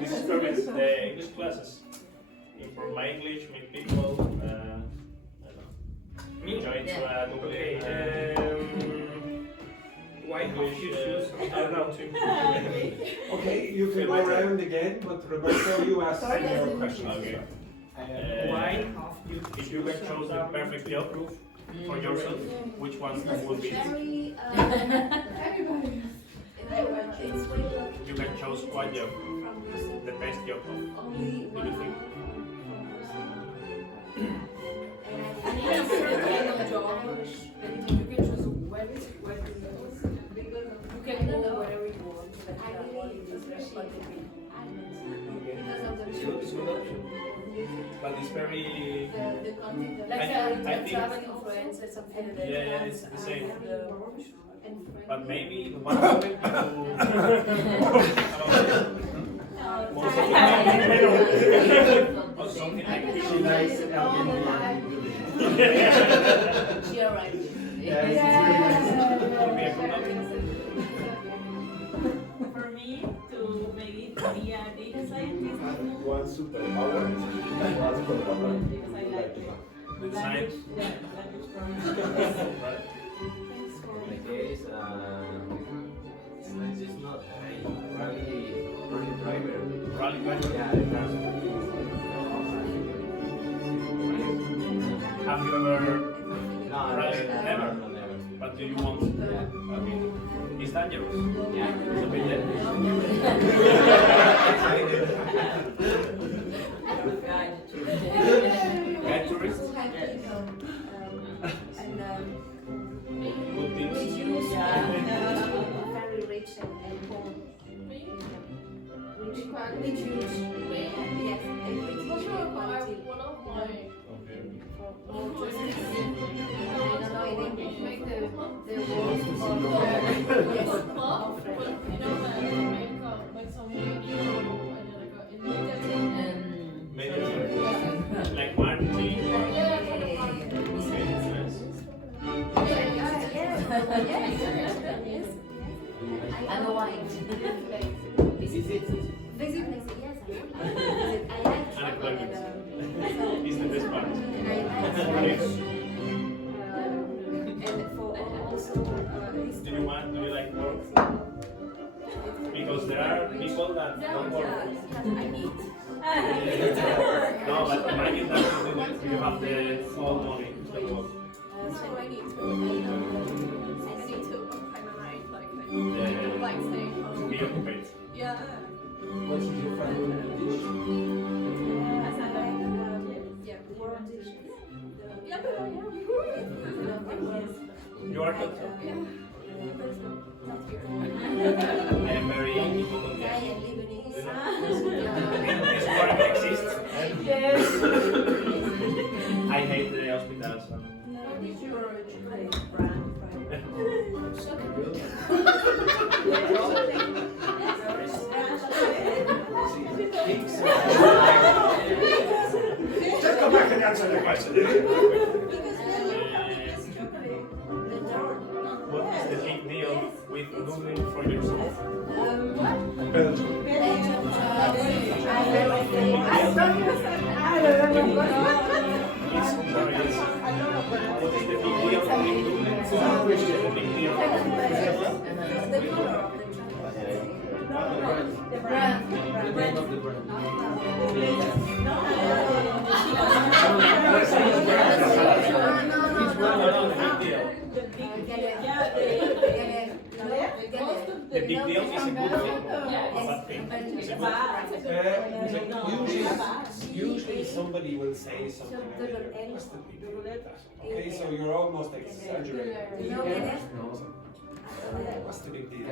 this is perfect. The English classes. Improve my English, meet people. Me? Join to a Okay. Why have you choose? I don't know. Okay, you can go around again, but Roberto, you ask Sorry, your I question. Okay. Why have you If you can choose the perfect job for yourself, which one would be? Very, Everybody. it's way up You can choose one job, from yourself. the best job of Only one anything. And You can choose any job. You can choose where you can go wherever you want. But I really appreciate because of the It's good, it's good option. But it's very. the content. Like I a think- travel influencer, something like that. Yeah, yeah, it's the same. And But maybe one moment or something like this. She likes Airbnb. She arrived. Could be a good option. For me, to maybe be a data scientist, One superpower. One superpower. because I like The science. language programming. Right. In my case, it's not a rally driver. Rally driver. Yeah, the transport. Have you ever No, rallied? Never. No, never. But do you want? Yeah. Okay. It's dangerous. Yeah. It's a bit dangerous. Guide tourists? Good tips. reduce Yeah. very rich and poor. Rich We choose. Yes, and we choose One of my Make the Yes. Club, but you know that make like some video and then like in Like marketing. And the wine. Visitors, yes. I like travel and Is the best part. and for also Do you like work? Because there are people that don't work. I need. No, but imagine that you have the whole money to work. so I need to. I need to. I'm alright. Like I like staying home. Be occupied. Yeah. What is your favorite dish? Yeah. Yeah, You are good. Yeah. I am very This work exists. I hate the hospital. So. Just come back and answer the question. What is the big deal with Googling for yourself? Belgium. What is the big deal with Googling? What is the big deal? The name of the brand. The big deal is a good thing. A bad thing. It's a good thing. Usually somebody will say something like, what's the big deal with that? Okay, so you're almost exaggerating. What's the big deal?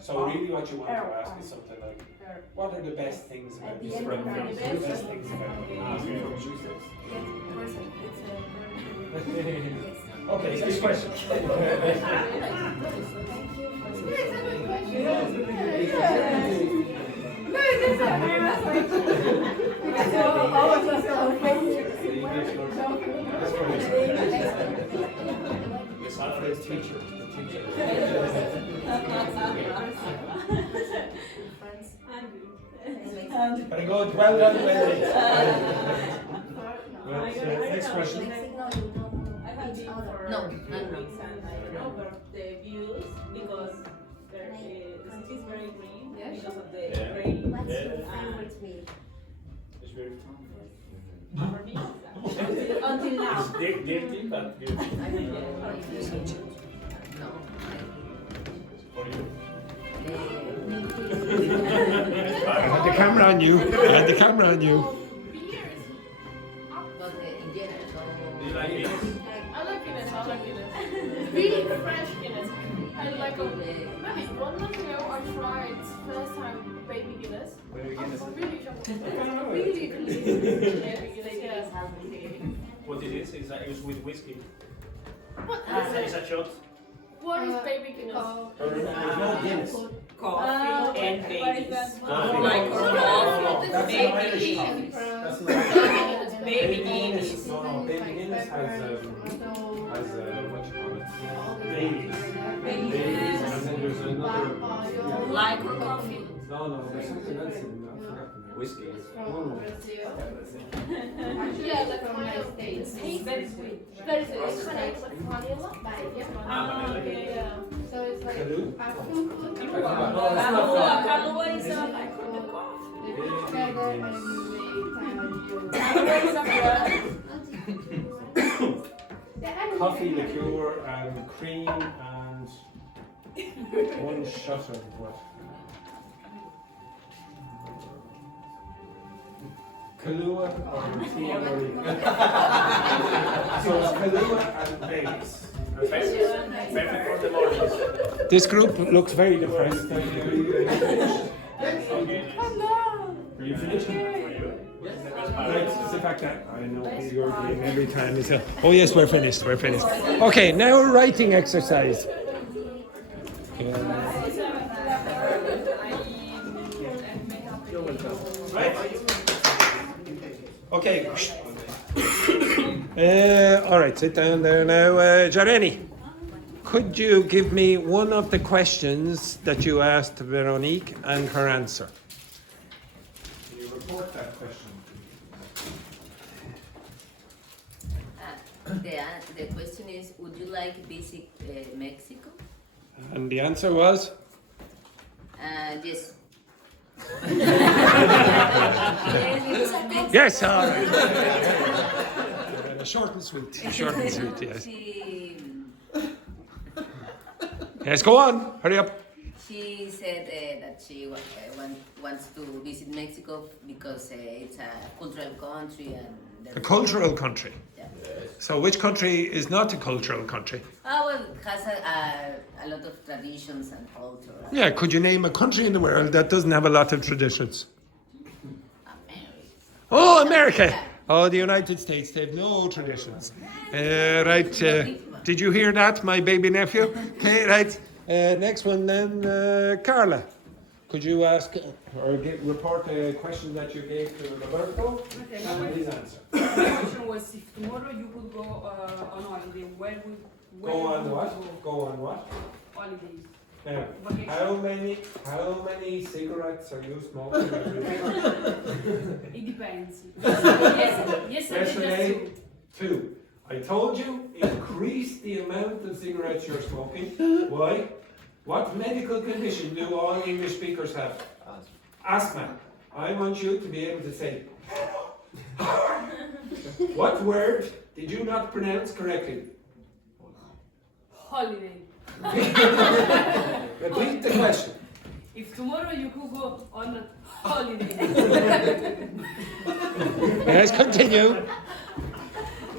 So really what you want to ask is something like, what are the best things about this brand? The best things about it. Okay, next question. The salary teacher. Very good. Well done, Wendy. Next question. I have been for No, few weeks and I remember the views because the city is very green because of the rain. What's your And favorite meal? It's very for me, until now. dirty, but good. For you. I had the camera on you. I had the camera on you. Do you like beans? I like Guinness. Really fresh Guinness. I like maybe 1 month ago I tried first time baby Guinness. Really delicious. Yeah. What it is it's with whiskey. What It's a shot. What is baby Guinness? There's no Guinness. Coffee and babies. Like That's an Irish coffee. That's an Irish coffee. Baby Guinness. No, Baby Guinness has what you call it? Babies. Babies, and then there's another. Like coffee. No, there's something else in I forgot the name. Whiskey. No. Yeah, like vanilla. It's very sweet. Very sweet. It's like vanilla. Yeah. So it's like Kahlua? Kahlua is like the coffee. Coffee, liqueur, and cream, and one shot of what? Kahlua or tea and Marie. So it's Kahlua and babies. Perfect for the mornings. This group looks very depressed. Okay. Hello. Are you finished? Right, it's the fact that I know you're being every time is oh yes, we're finished. Okay, now writing exercise. Right. Okay. All right, sit down there now. Jareni, could you give me one of the questions that you asked Veronique and her answer? Can you report that question? The question is, would you like visit Mexico? And the answer was? Yes. Yes, all right. Short and sweet, yes. Yes, go on, hurry up. She said that she wants to visit Mexico because it's a cultural country and... A cultural country? Yeah. So which country is not a cultural country? Well, it has a lot of traditions and culture. Yeah, could you name a country in the world that doesn't have a lot of traditions? America. Oh, America! Oh, the United States, they have no traditions. Right, did you hear that, my baby nephew? Okay, right. Next one then, Carla. Could you ask or report a question that you gave to Roberto and his answer? The question was if tomorrow you could go on holiday, where would Go on what? Go on what? Holidays. Now, how many cigarettes are you smoking every day? It depends. Yes, Yesterday, 2. I told you, increase the amount of cigarettes you're smoking. Why? What medical condition do all English speakers have? Asthma. I want you to be able to say, what word did you not pronounce correctly? Holiday. Repeat the question. If tomorrow you could go on a holiday, Yes, continue.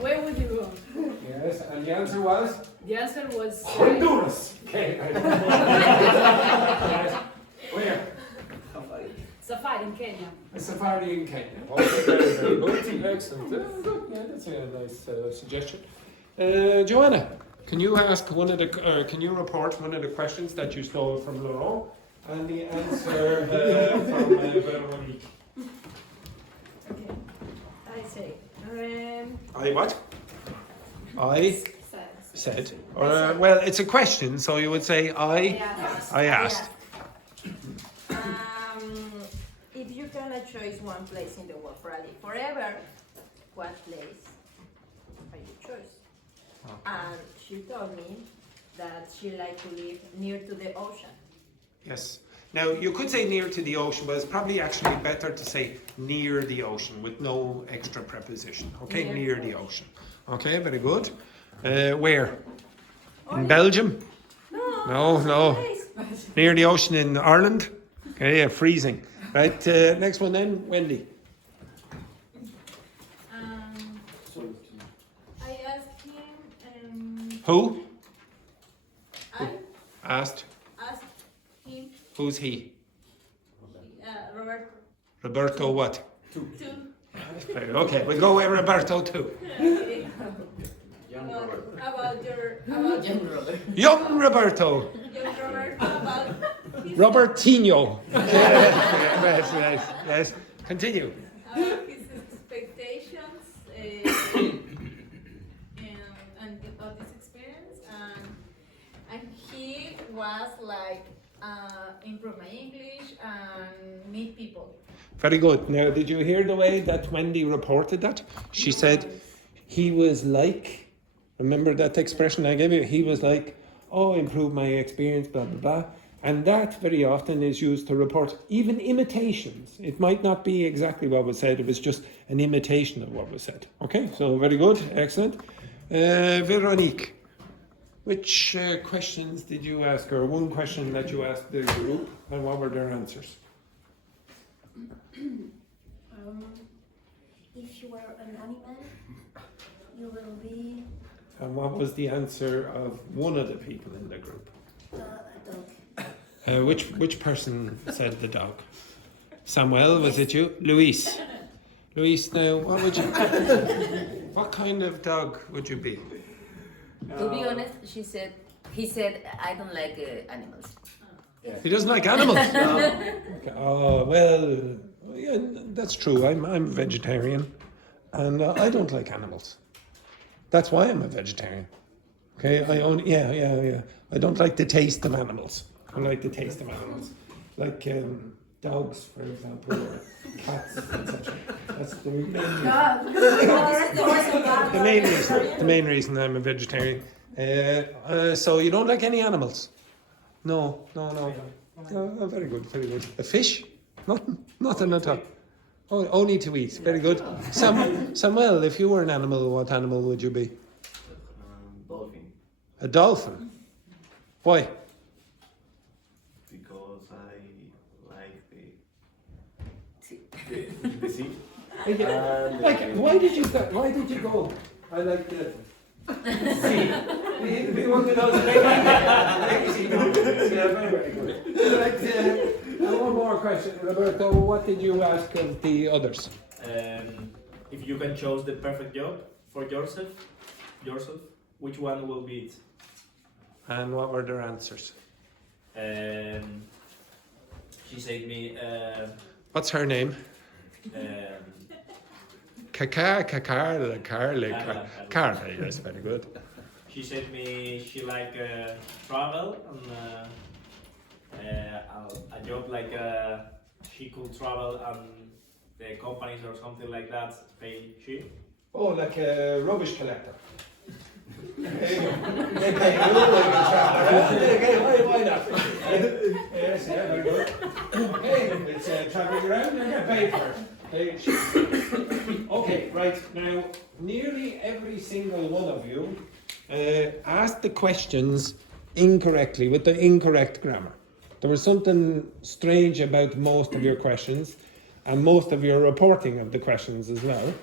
where would you go? Yes, and the answer was? The answer was Honduras. Okay. Yes. Where? Safari in Kenya. A safari in Kenya. Okay, very, very good. Excellent. Good. Yeah, that's a nice suggestion. Joanna, can you ask can you report one of the questions that you stole from Laurent and the answer from Veronique? Okay. I say. I what? I said. Well, it's a question, so you would say I asked. If you cannot choose one place in the world forever, what place are you choose? And she told me that she liked to live near to the ocean. Yes. Now, you could say near to the ocean, but it's probably actually better to say near the ocean with no extra preposition. Okay, near the ocean. Okay, very good. Where? In Belgium? No. Near the ocean in Ireland? Okay, yeah, freezing. Right, next one then, Wendy. I asked him. Who? I Asked. asked him. Who's he? Roberto. Roberto what? Two. Okay, we'll go with Roberto too. About Young Roberto. about his, Robertinho. Yes. Continue. his expectations and of this experience, and he was like improve my English and meet people. Very good. Now, did you hear the way that Wendy reported that? She said he was like, remember that expression I gave you? He was like, oh, improve my experience, blah, blah, blah. And that very often is used to report even imitations. It might not be exactly what was said, it was just an imitation of what was said. Okay, so very good, excellent. Veronique, which questions did you ask, or one question that you asked the group, and what were their answers? If you were an animal, you will be And what was the answer of one of the people in the group? a dog. Which person said the dog? Samuel, was it you? Luis. Luis, now, what would you... what kind of dog would you be? To be honest, he said, I don't like animals. He doesn't like animals? Okay. Oh, well, yeah, that's true. I'm a vegetarian, and I don't like animals. That's why I'm a vegetarian. Okay, yeah. I don't like the taste of animals. I like the taste of animals. Like dogs, for example, or cats, etc. That's the main reason. The main reason I'm a vegetarian. So you don't like any animals? No. Oh, very good. A fish? Nothing at all. Oh, only to eat. Very good. Samuel, if you were an animal, what animal would you be? Dolphin. A dolphin? Why? Because I like the sea. Why did you go? I like the sea. Be one of those lazy dolphins. Yeah, very good. One more question, Roberto. What did you ask of the others? If you can choose the perfect job for yourself, which one will be it? And what were their answers? She said me. What's her name? Carla, yes, very good. She said me she like travel and a job like she could travel and the companies or something like that pay she. Oh, like a rubbish collector. They pay you like a traveler. Why not? Yes, yeah, very good. Hey, it's traveling around and get paid for it. Okay, right, now nearly every single one of you asked the questions incorrectly, with the incorrect grammar. There was something strange about most of your questions and most of your reporting of the questions as well.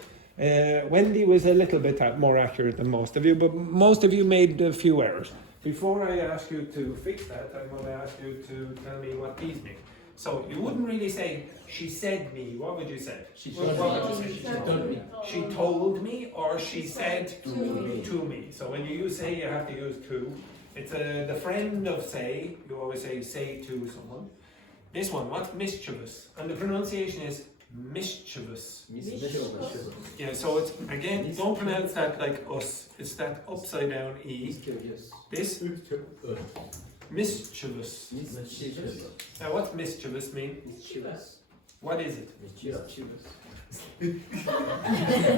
Wendy was a little bit more accurate than most of you, but most of you made a few errors. Before I ask you to fix that, I'm going to ask you to tell me what these mean. So you wouldn't really say, she said me. What would you say? She told me. She told me, or she said to me. So when you say, you have to use to. It's the friend of say. You always say to someone. This one, what's mischievous? And the pronunciation is mischievous. Yeah, so it's, again, don't pronounce that like us. It's that upside down E. This? Mischievous. Now, what's mischievous mean? Mischievous. What is it? Mischievous.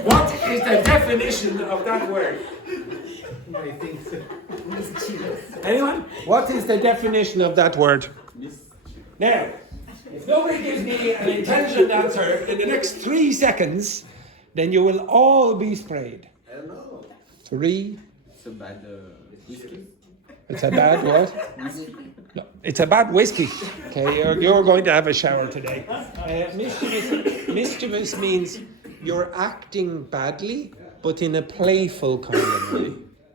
What is the definition of that word? I think so. Anyone? What is the definition of that word? Now, if nobody gives me an intelligent answer in the next 3 seconds, then you will all be sprayed. I don't know. 3. It's a bad whiskey. It's a bad what? No, it's a bad whiskey. Okay, you're going to have a shower today. Mischievous means you're acting badly, but in a playful kind of way.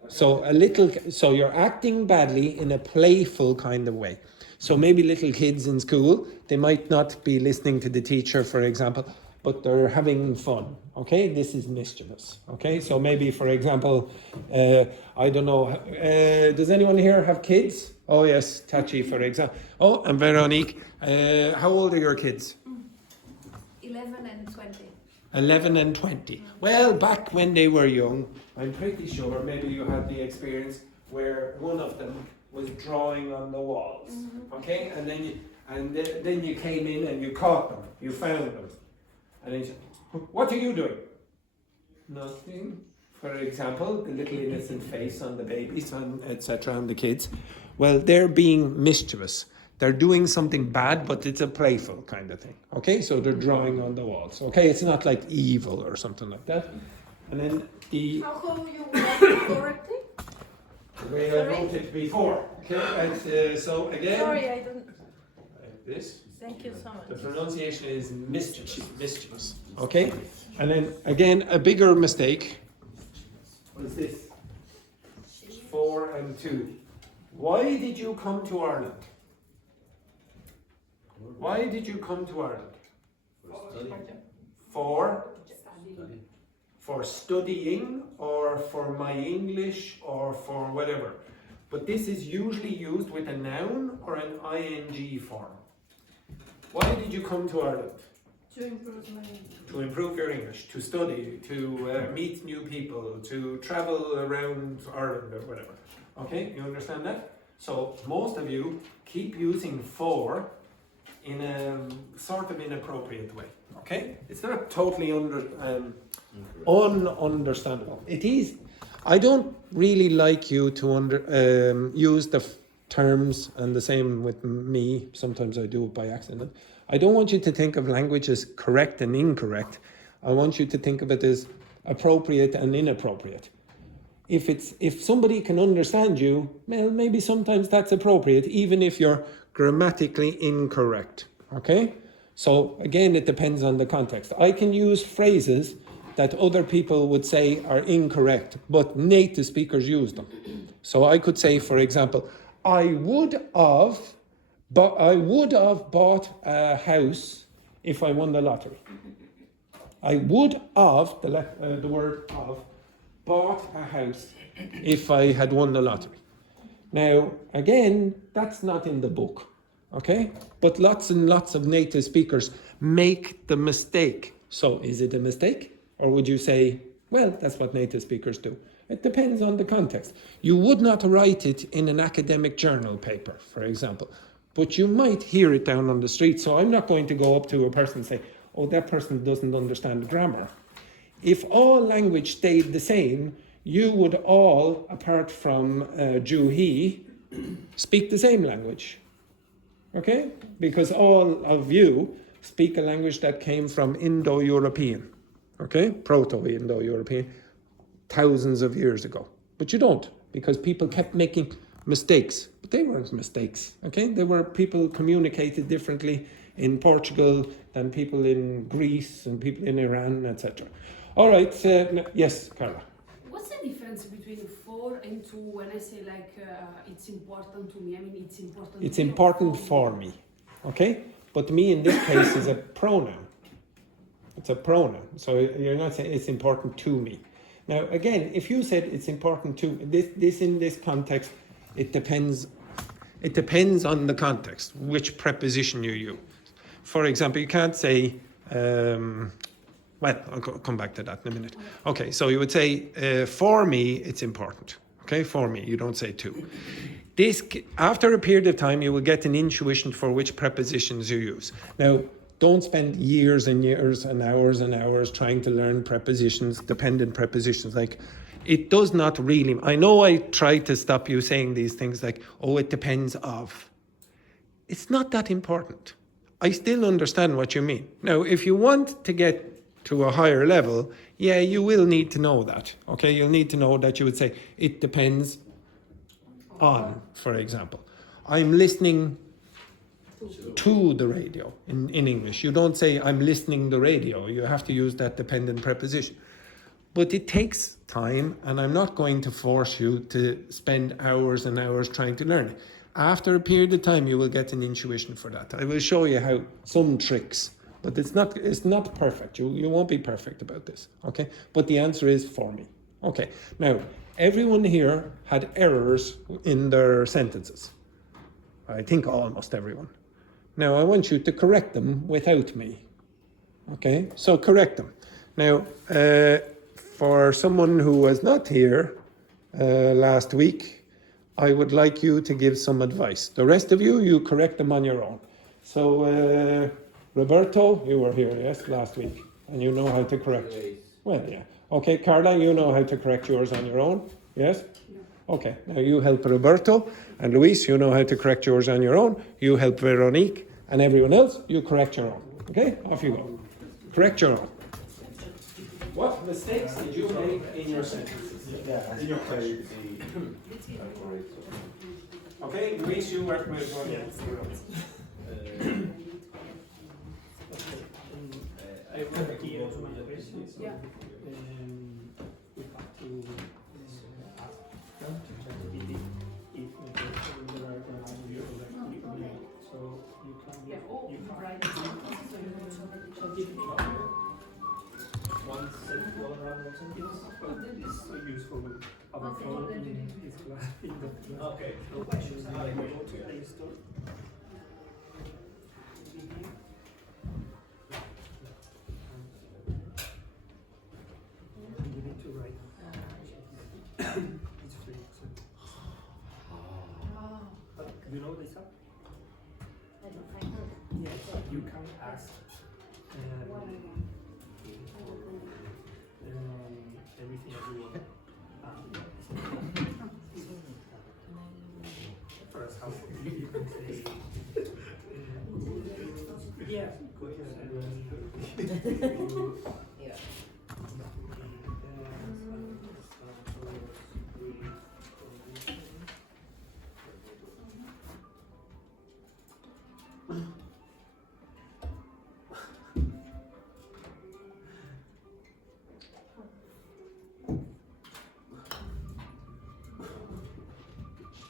So you're acting badly in a playful kind of way. So maybe little kids in school, they might not be listening to the teacher, for example, but they're having fun. Okay, this is mischievous. Okay, so maybe, for example, I don't know, does anyone here have kids? Oh yes, Tachi, for example. Oh, and Veronique, how old are your kids? 11 and 20. 11 and 20. Well, back when they were young, I'm pretty sure maybe you had the experience where one of them was drawing on the walls. Okay, and then you came in and you caught them, you found them, and then you said, "What are you doing?" Nothing. For example, the little innocent face on the babies, etc., on the kids. Well, they're being mischievous. They're doing something bad, but it's a playful kind of thing. Okay, so they're drawing on the walls. Okay, it's not like evil or something like that. And then the... How come you wrote it correctly? The way I wrote it before. Okay, and, so again... Sorry, I don't... Like this. Thank you so much. The pronunciation is mischievous. Okay, and then again, a bigger mistake. What is this? 4 and 2. Why did you come to Ireland? Why did you come to Ireland? for studying or for my English or for whatever. But this is usually used with a noun or an ing form. Why did you come to Ireland? To improve my English. To improve your English, to study, to meet new people, to travel around Ireland or whatever. Okay, you understand that? So most of you keep using for in a sort of inappropriate way. Okay, it's not totally ununderstandable. It is. I don't really like you to use the terms, and the same with me. Sometimes I do it by accident. I don't want you to think of language as correct and incorrect. I want you to think of it as appropriate and inappropriate. If somebody can understand you, well, maybe sometimes that's appropriate, even if you're grammatically incorrect. Okay? So again, it depends on the context. I can use phrases that other people would say are incorrect, but native speakers use them. So I could say, for example, I would have bought a house if I won the lottery. I would have, the word of, bought a house if I had won the lottery. Now, again, that's not in the book, okay? But lots and lots of native speakers make the mistake. So is it a mistake? Or would you say, well, that's what native speakers do? It depends on the context. You would not write it in an academic journal paper, for example, but you might hear it down on the street. So I'm not going to go up to a person and say, oh, that person doesn't understand grammar. If all language stayed the same, you would all, apart from Juhi, speak the same language. Okay? Because all of you speak a language that came from Indo-European. Okay? Proto-Indo-European, thousands of years ago. But you don't, because people kept making mistakes. But they weren't mistakes. Okay? They were people communicated differently in Portugal than people in Greece and people in Iran, etc. All right, yes, Carla. What's the difference between for and to when I say like it's important to me? I mean, it's important. It's important for me, okay? But me in this case is a pronoun. It's a pronoun, so you're not saying it's important to me. Now, again, if you said it's important to this in this context, it depends. It depends on the context, which preposition you use. For example, you can't say. Well, I'll come back to that in a minute. Okay, so you would say, for me, it's important. Okay, for me, you don't say to. This, after a period of time, you will get an intuition for which prepositions you use. Now, don't spend years and years and hours trying to learn prepositions, dependent prepositions. Like, it does not really, I know I tried to stop you saying these things like, oh, it depends of. It's not that important. I still understand what you mean. Now, if you want to get to a higher level, yeah, you will need to know that. Okay, you'll need to know that you would say, it depends on, for example. I'm listening to the radio in English. You don't say, I'm listening to the radio. You have to use that dependent preposition. But it takes time, and I'm not going to force you to spend hours and hours trying to learn it. After a period of time, you will get an intuition for that. I will show you how some tricks. But it's not perfect. You won't be perfect about this, okay? But the answer is for me. Okay, now, everyone here had errors in their sentences. I think almost everyone. Now, I want you to correct them without me. Okay, so correct them. Now, for someone who was not here last week, I would like you to give some advice. The rest of you, you correct them on your own. So, Roberto, you were here, yes, last week, and you know how to correct. Well, yeah. Okay, Carla, you know how to correct yours on your own, yes? Okay, now you help Roberto, and Luis, you know how to correct yours on your own. You help Veronique, and everyone else, you correct your own. Okay, off you go. Correct your own. What mistakes did you make in your sentences? Yeah, in your question. Okay, Luis, you work with Veronique. I wrote here to my questions. Yeah. We have to ask ChatGPT if the question there are correctly. So you can Yeah, or you can write it. So you can show that ChatGPT one cent, $1 centimes, but it's so useful with our phone in its class, in the class. Okay. So when you go to Play Store, you need to write. It's free. So. But you know this app? Yes, you can ask everything that you want. For example, you can say, yeah, go ahead and Yeah.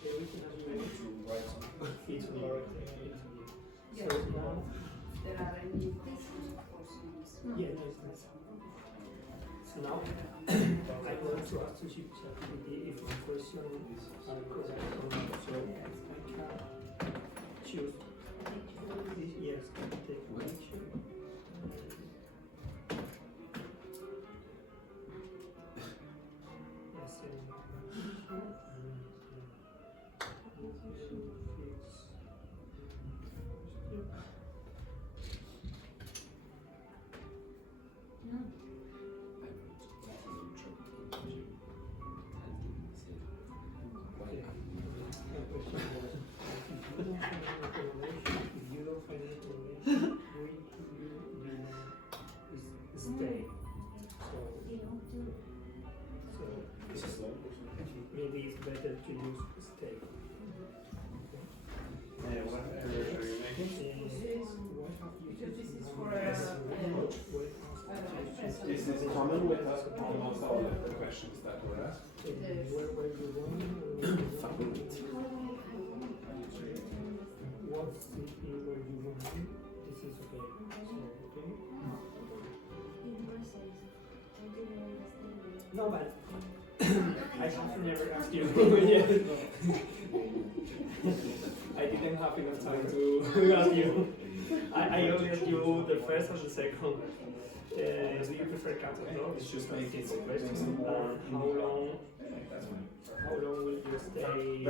everything that you want to write something. It's correct. Yeah. So now, There are any questions or some yeah, no, it's nice. So now, I want to ask to ChatGPT if one question are correct or not. So I can choose this. Yes, I can take one picture. Yes, stay. So This is slow. maybe it's better to use stay. What errors are you making? This is for Is this common with almost all of the questions that were asked? Where you what's the where you want? This is okay. So, okay. No, but I have never asked you yet. I didn't have enough time to ask you. I only asked you the first and the second. Do you prefer cats or dogs? It's just making It's a question. How long will you stay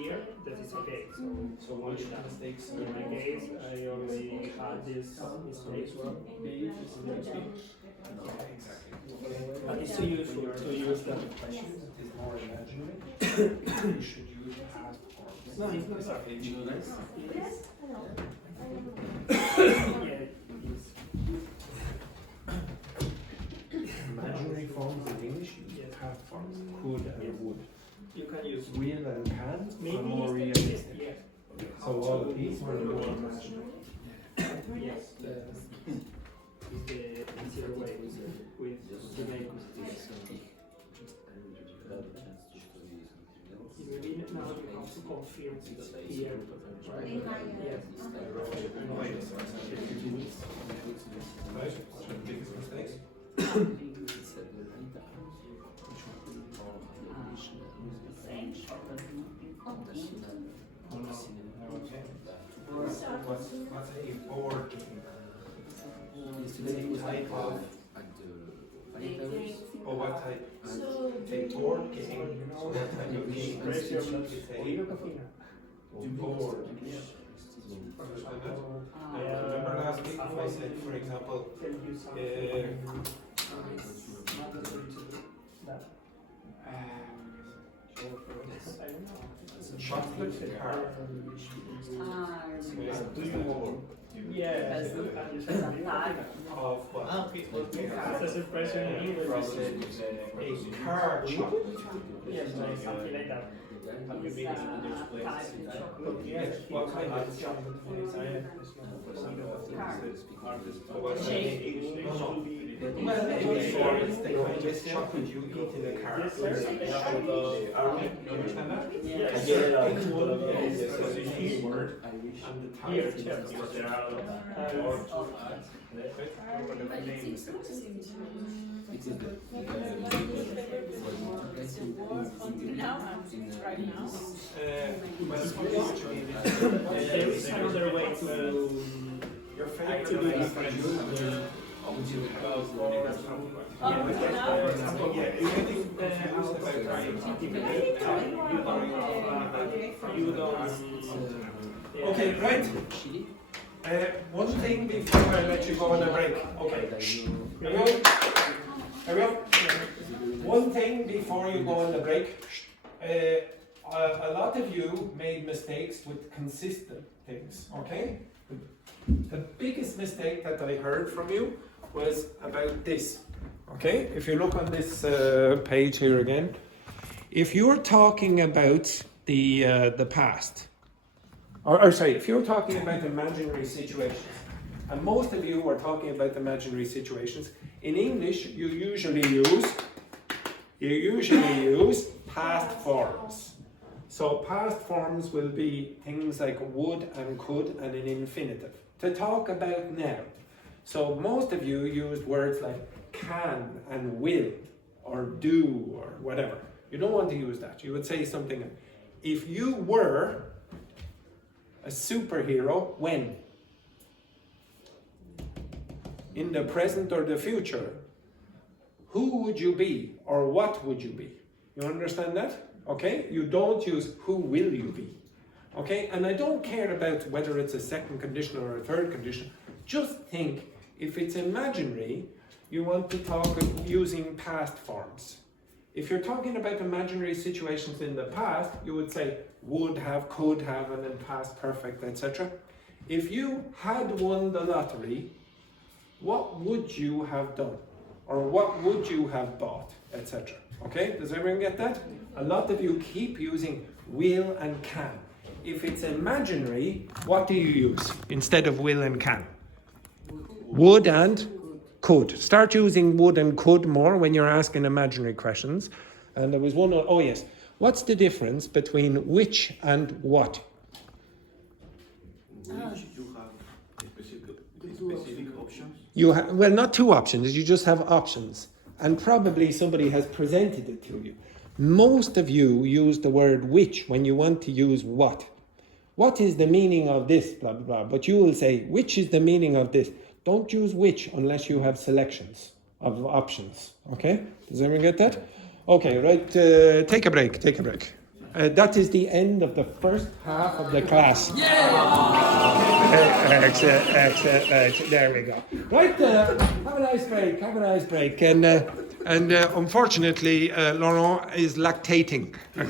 here? That is okay. So what are the mistakes? In my case, I already had this mistake. But it's so useful to use them. Is more imaginary. You should use past forms. No, it's not that. Yes, I know. Yeah, it is. Imaginary forms in English use Yes. past forms. Could and would. You can use Will and can maybe are more yes, realistic. yes. So all of these are more imaginary. Yes, is the easier way with the name. Maybe now you have to confirm here. Yes. Right? So biggest mistakes? What's a board? Type of, or what type? A board game. So what type of game? It's a board. Understand that? Remember last week if I said, for example, chocolate car. Do you want? Yeah, Of what? that's a expression in English. A car chocolate. Yes, like something like that. Yes, what kind of chocolate? Well, for instance, this chocolate you eat in a car. Yes, sir. You understand that? Yes, Again, sir. a word is a keyword, and the Here, type check. is Until now and right now. There is another way to actually different. Okay, right. One thing before I let you go on a break. Okay. Here we go. Here we go. One thing before you go on the break. A lot of you made mistakes with consistent things, okay? The biggest mistake that I heard from you was about this, okay? If you look on this page here again, if you're talking about the past, or sorry, if you're talking about imaginary situations, and most of you are talking about imaginary situations, in English you usually use past forms. So past forms will be things like would and could and an infinitive to talk about now. So most of you used words like can and will or do or whatever. You don't want to use that. You would say something like, if you were a superhero, when? In the present or the future, who would you be or what would you be? You understand that? Okay? You don't use who will you be. Okay? And I don't care about whether it's a second conditional or a third conditional. Just think, if it's imaginary, you want to talk using past forms. If you're talking about imaginary situations in the past, you would say would have, could have, and then past perfect, etc. If you had won the lottery, what would you have done? Or what would you have bought, etc. Okay, does everyone get that? A lot of you keep using will and can. If it's imaginary, what do you use instead of will and can? Would and could. Start using would and could more when you're asking imaginary questions. And there was one, oh yes, what's the difference between which and what? You have specific options? You have, well, not two options, you just have options. And probably somebody has presented it to you. Most of you use the word which when you want to use what. What is the meaning of this, blah, blah, blah. But you will say, which is the meaning of this? Don't use which unless you have selections of options. Okay? Does everyone get that? Okay, right. Take a break. That is the end of the first half of the class. Excellent. There we go. Right, have a nice break. And unfortunately, Laurent is lactating. Okay.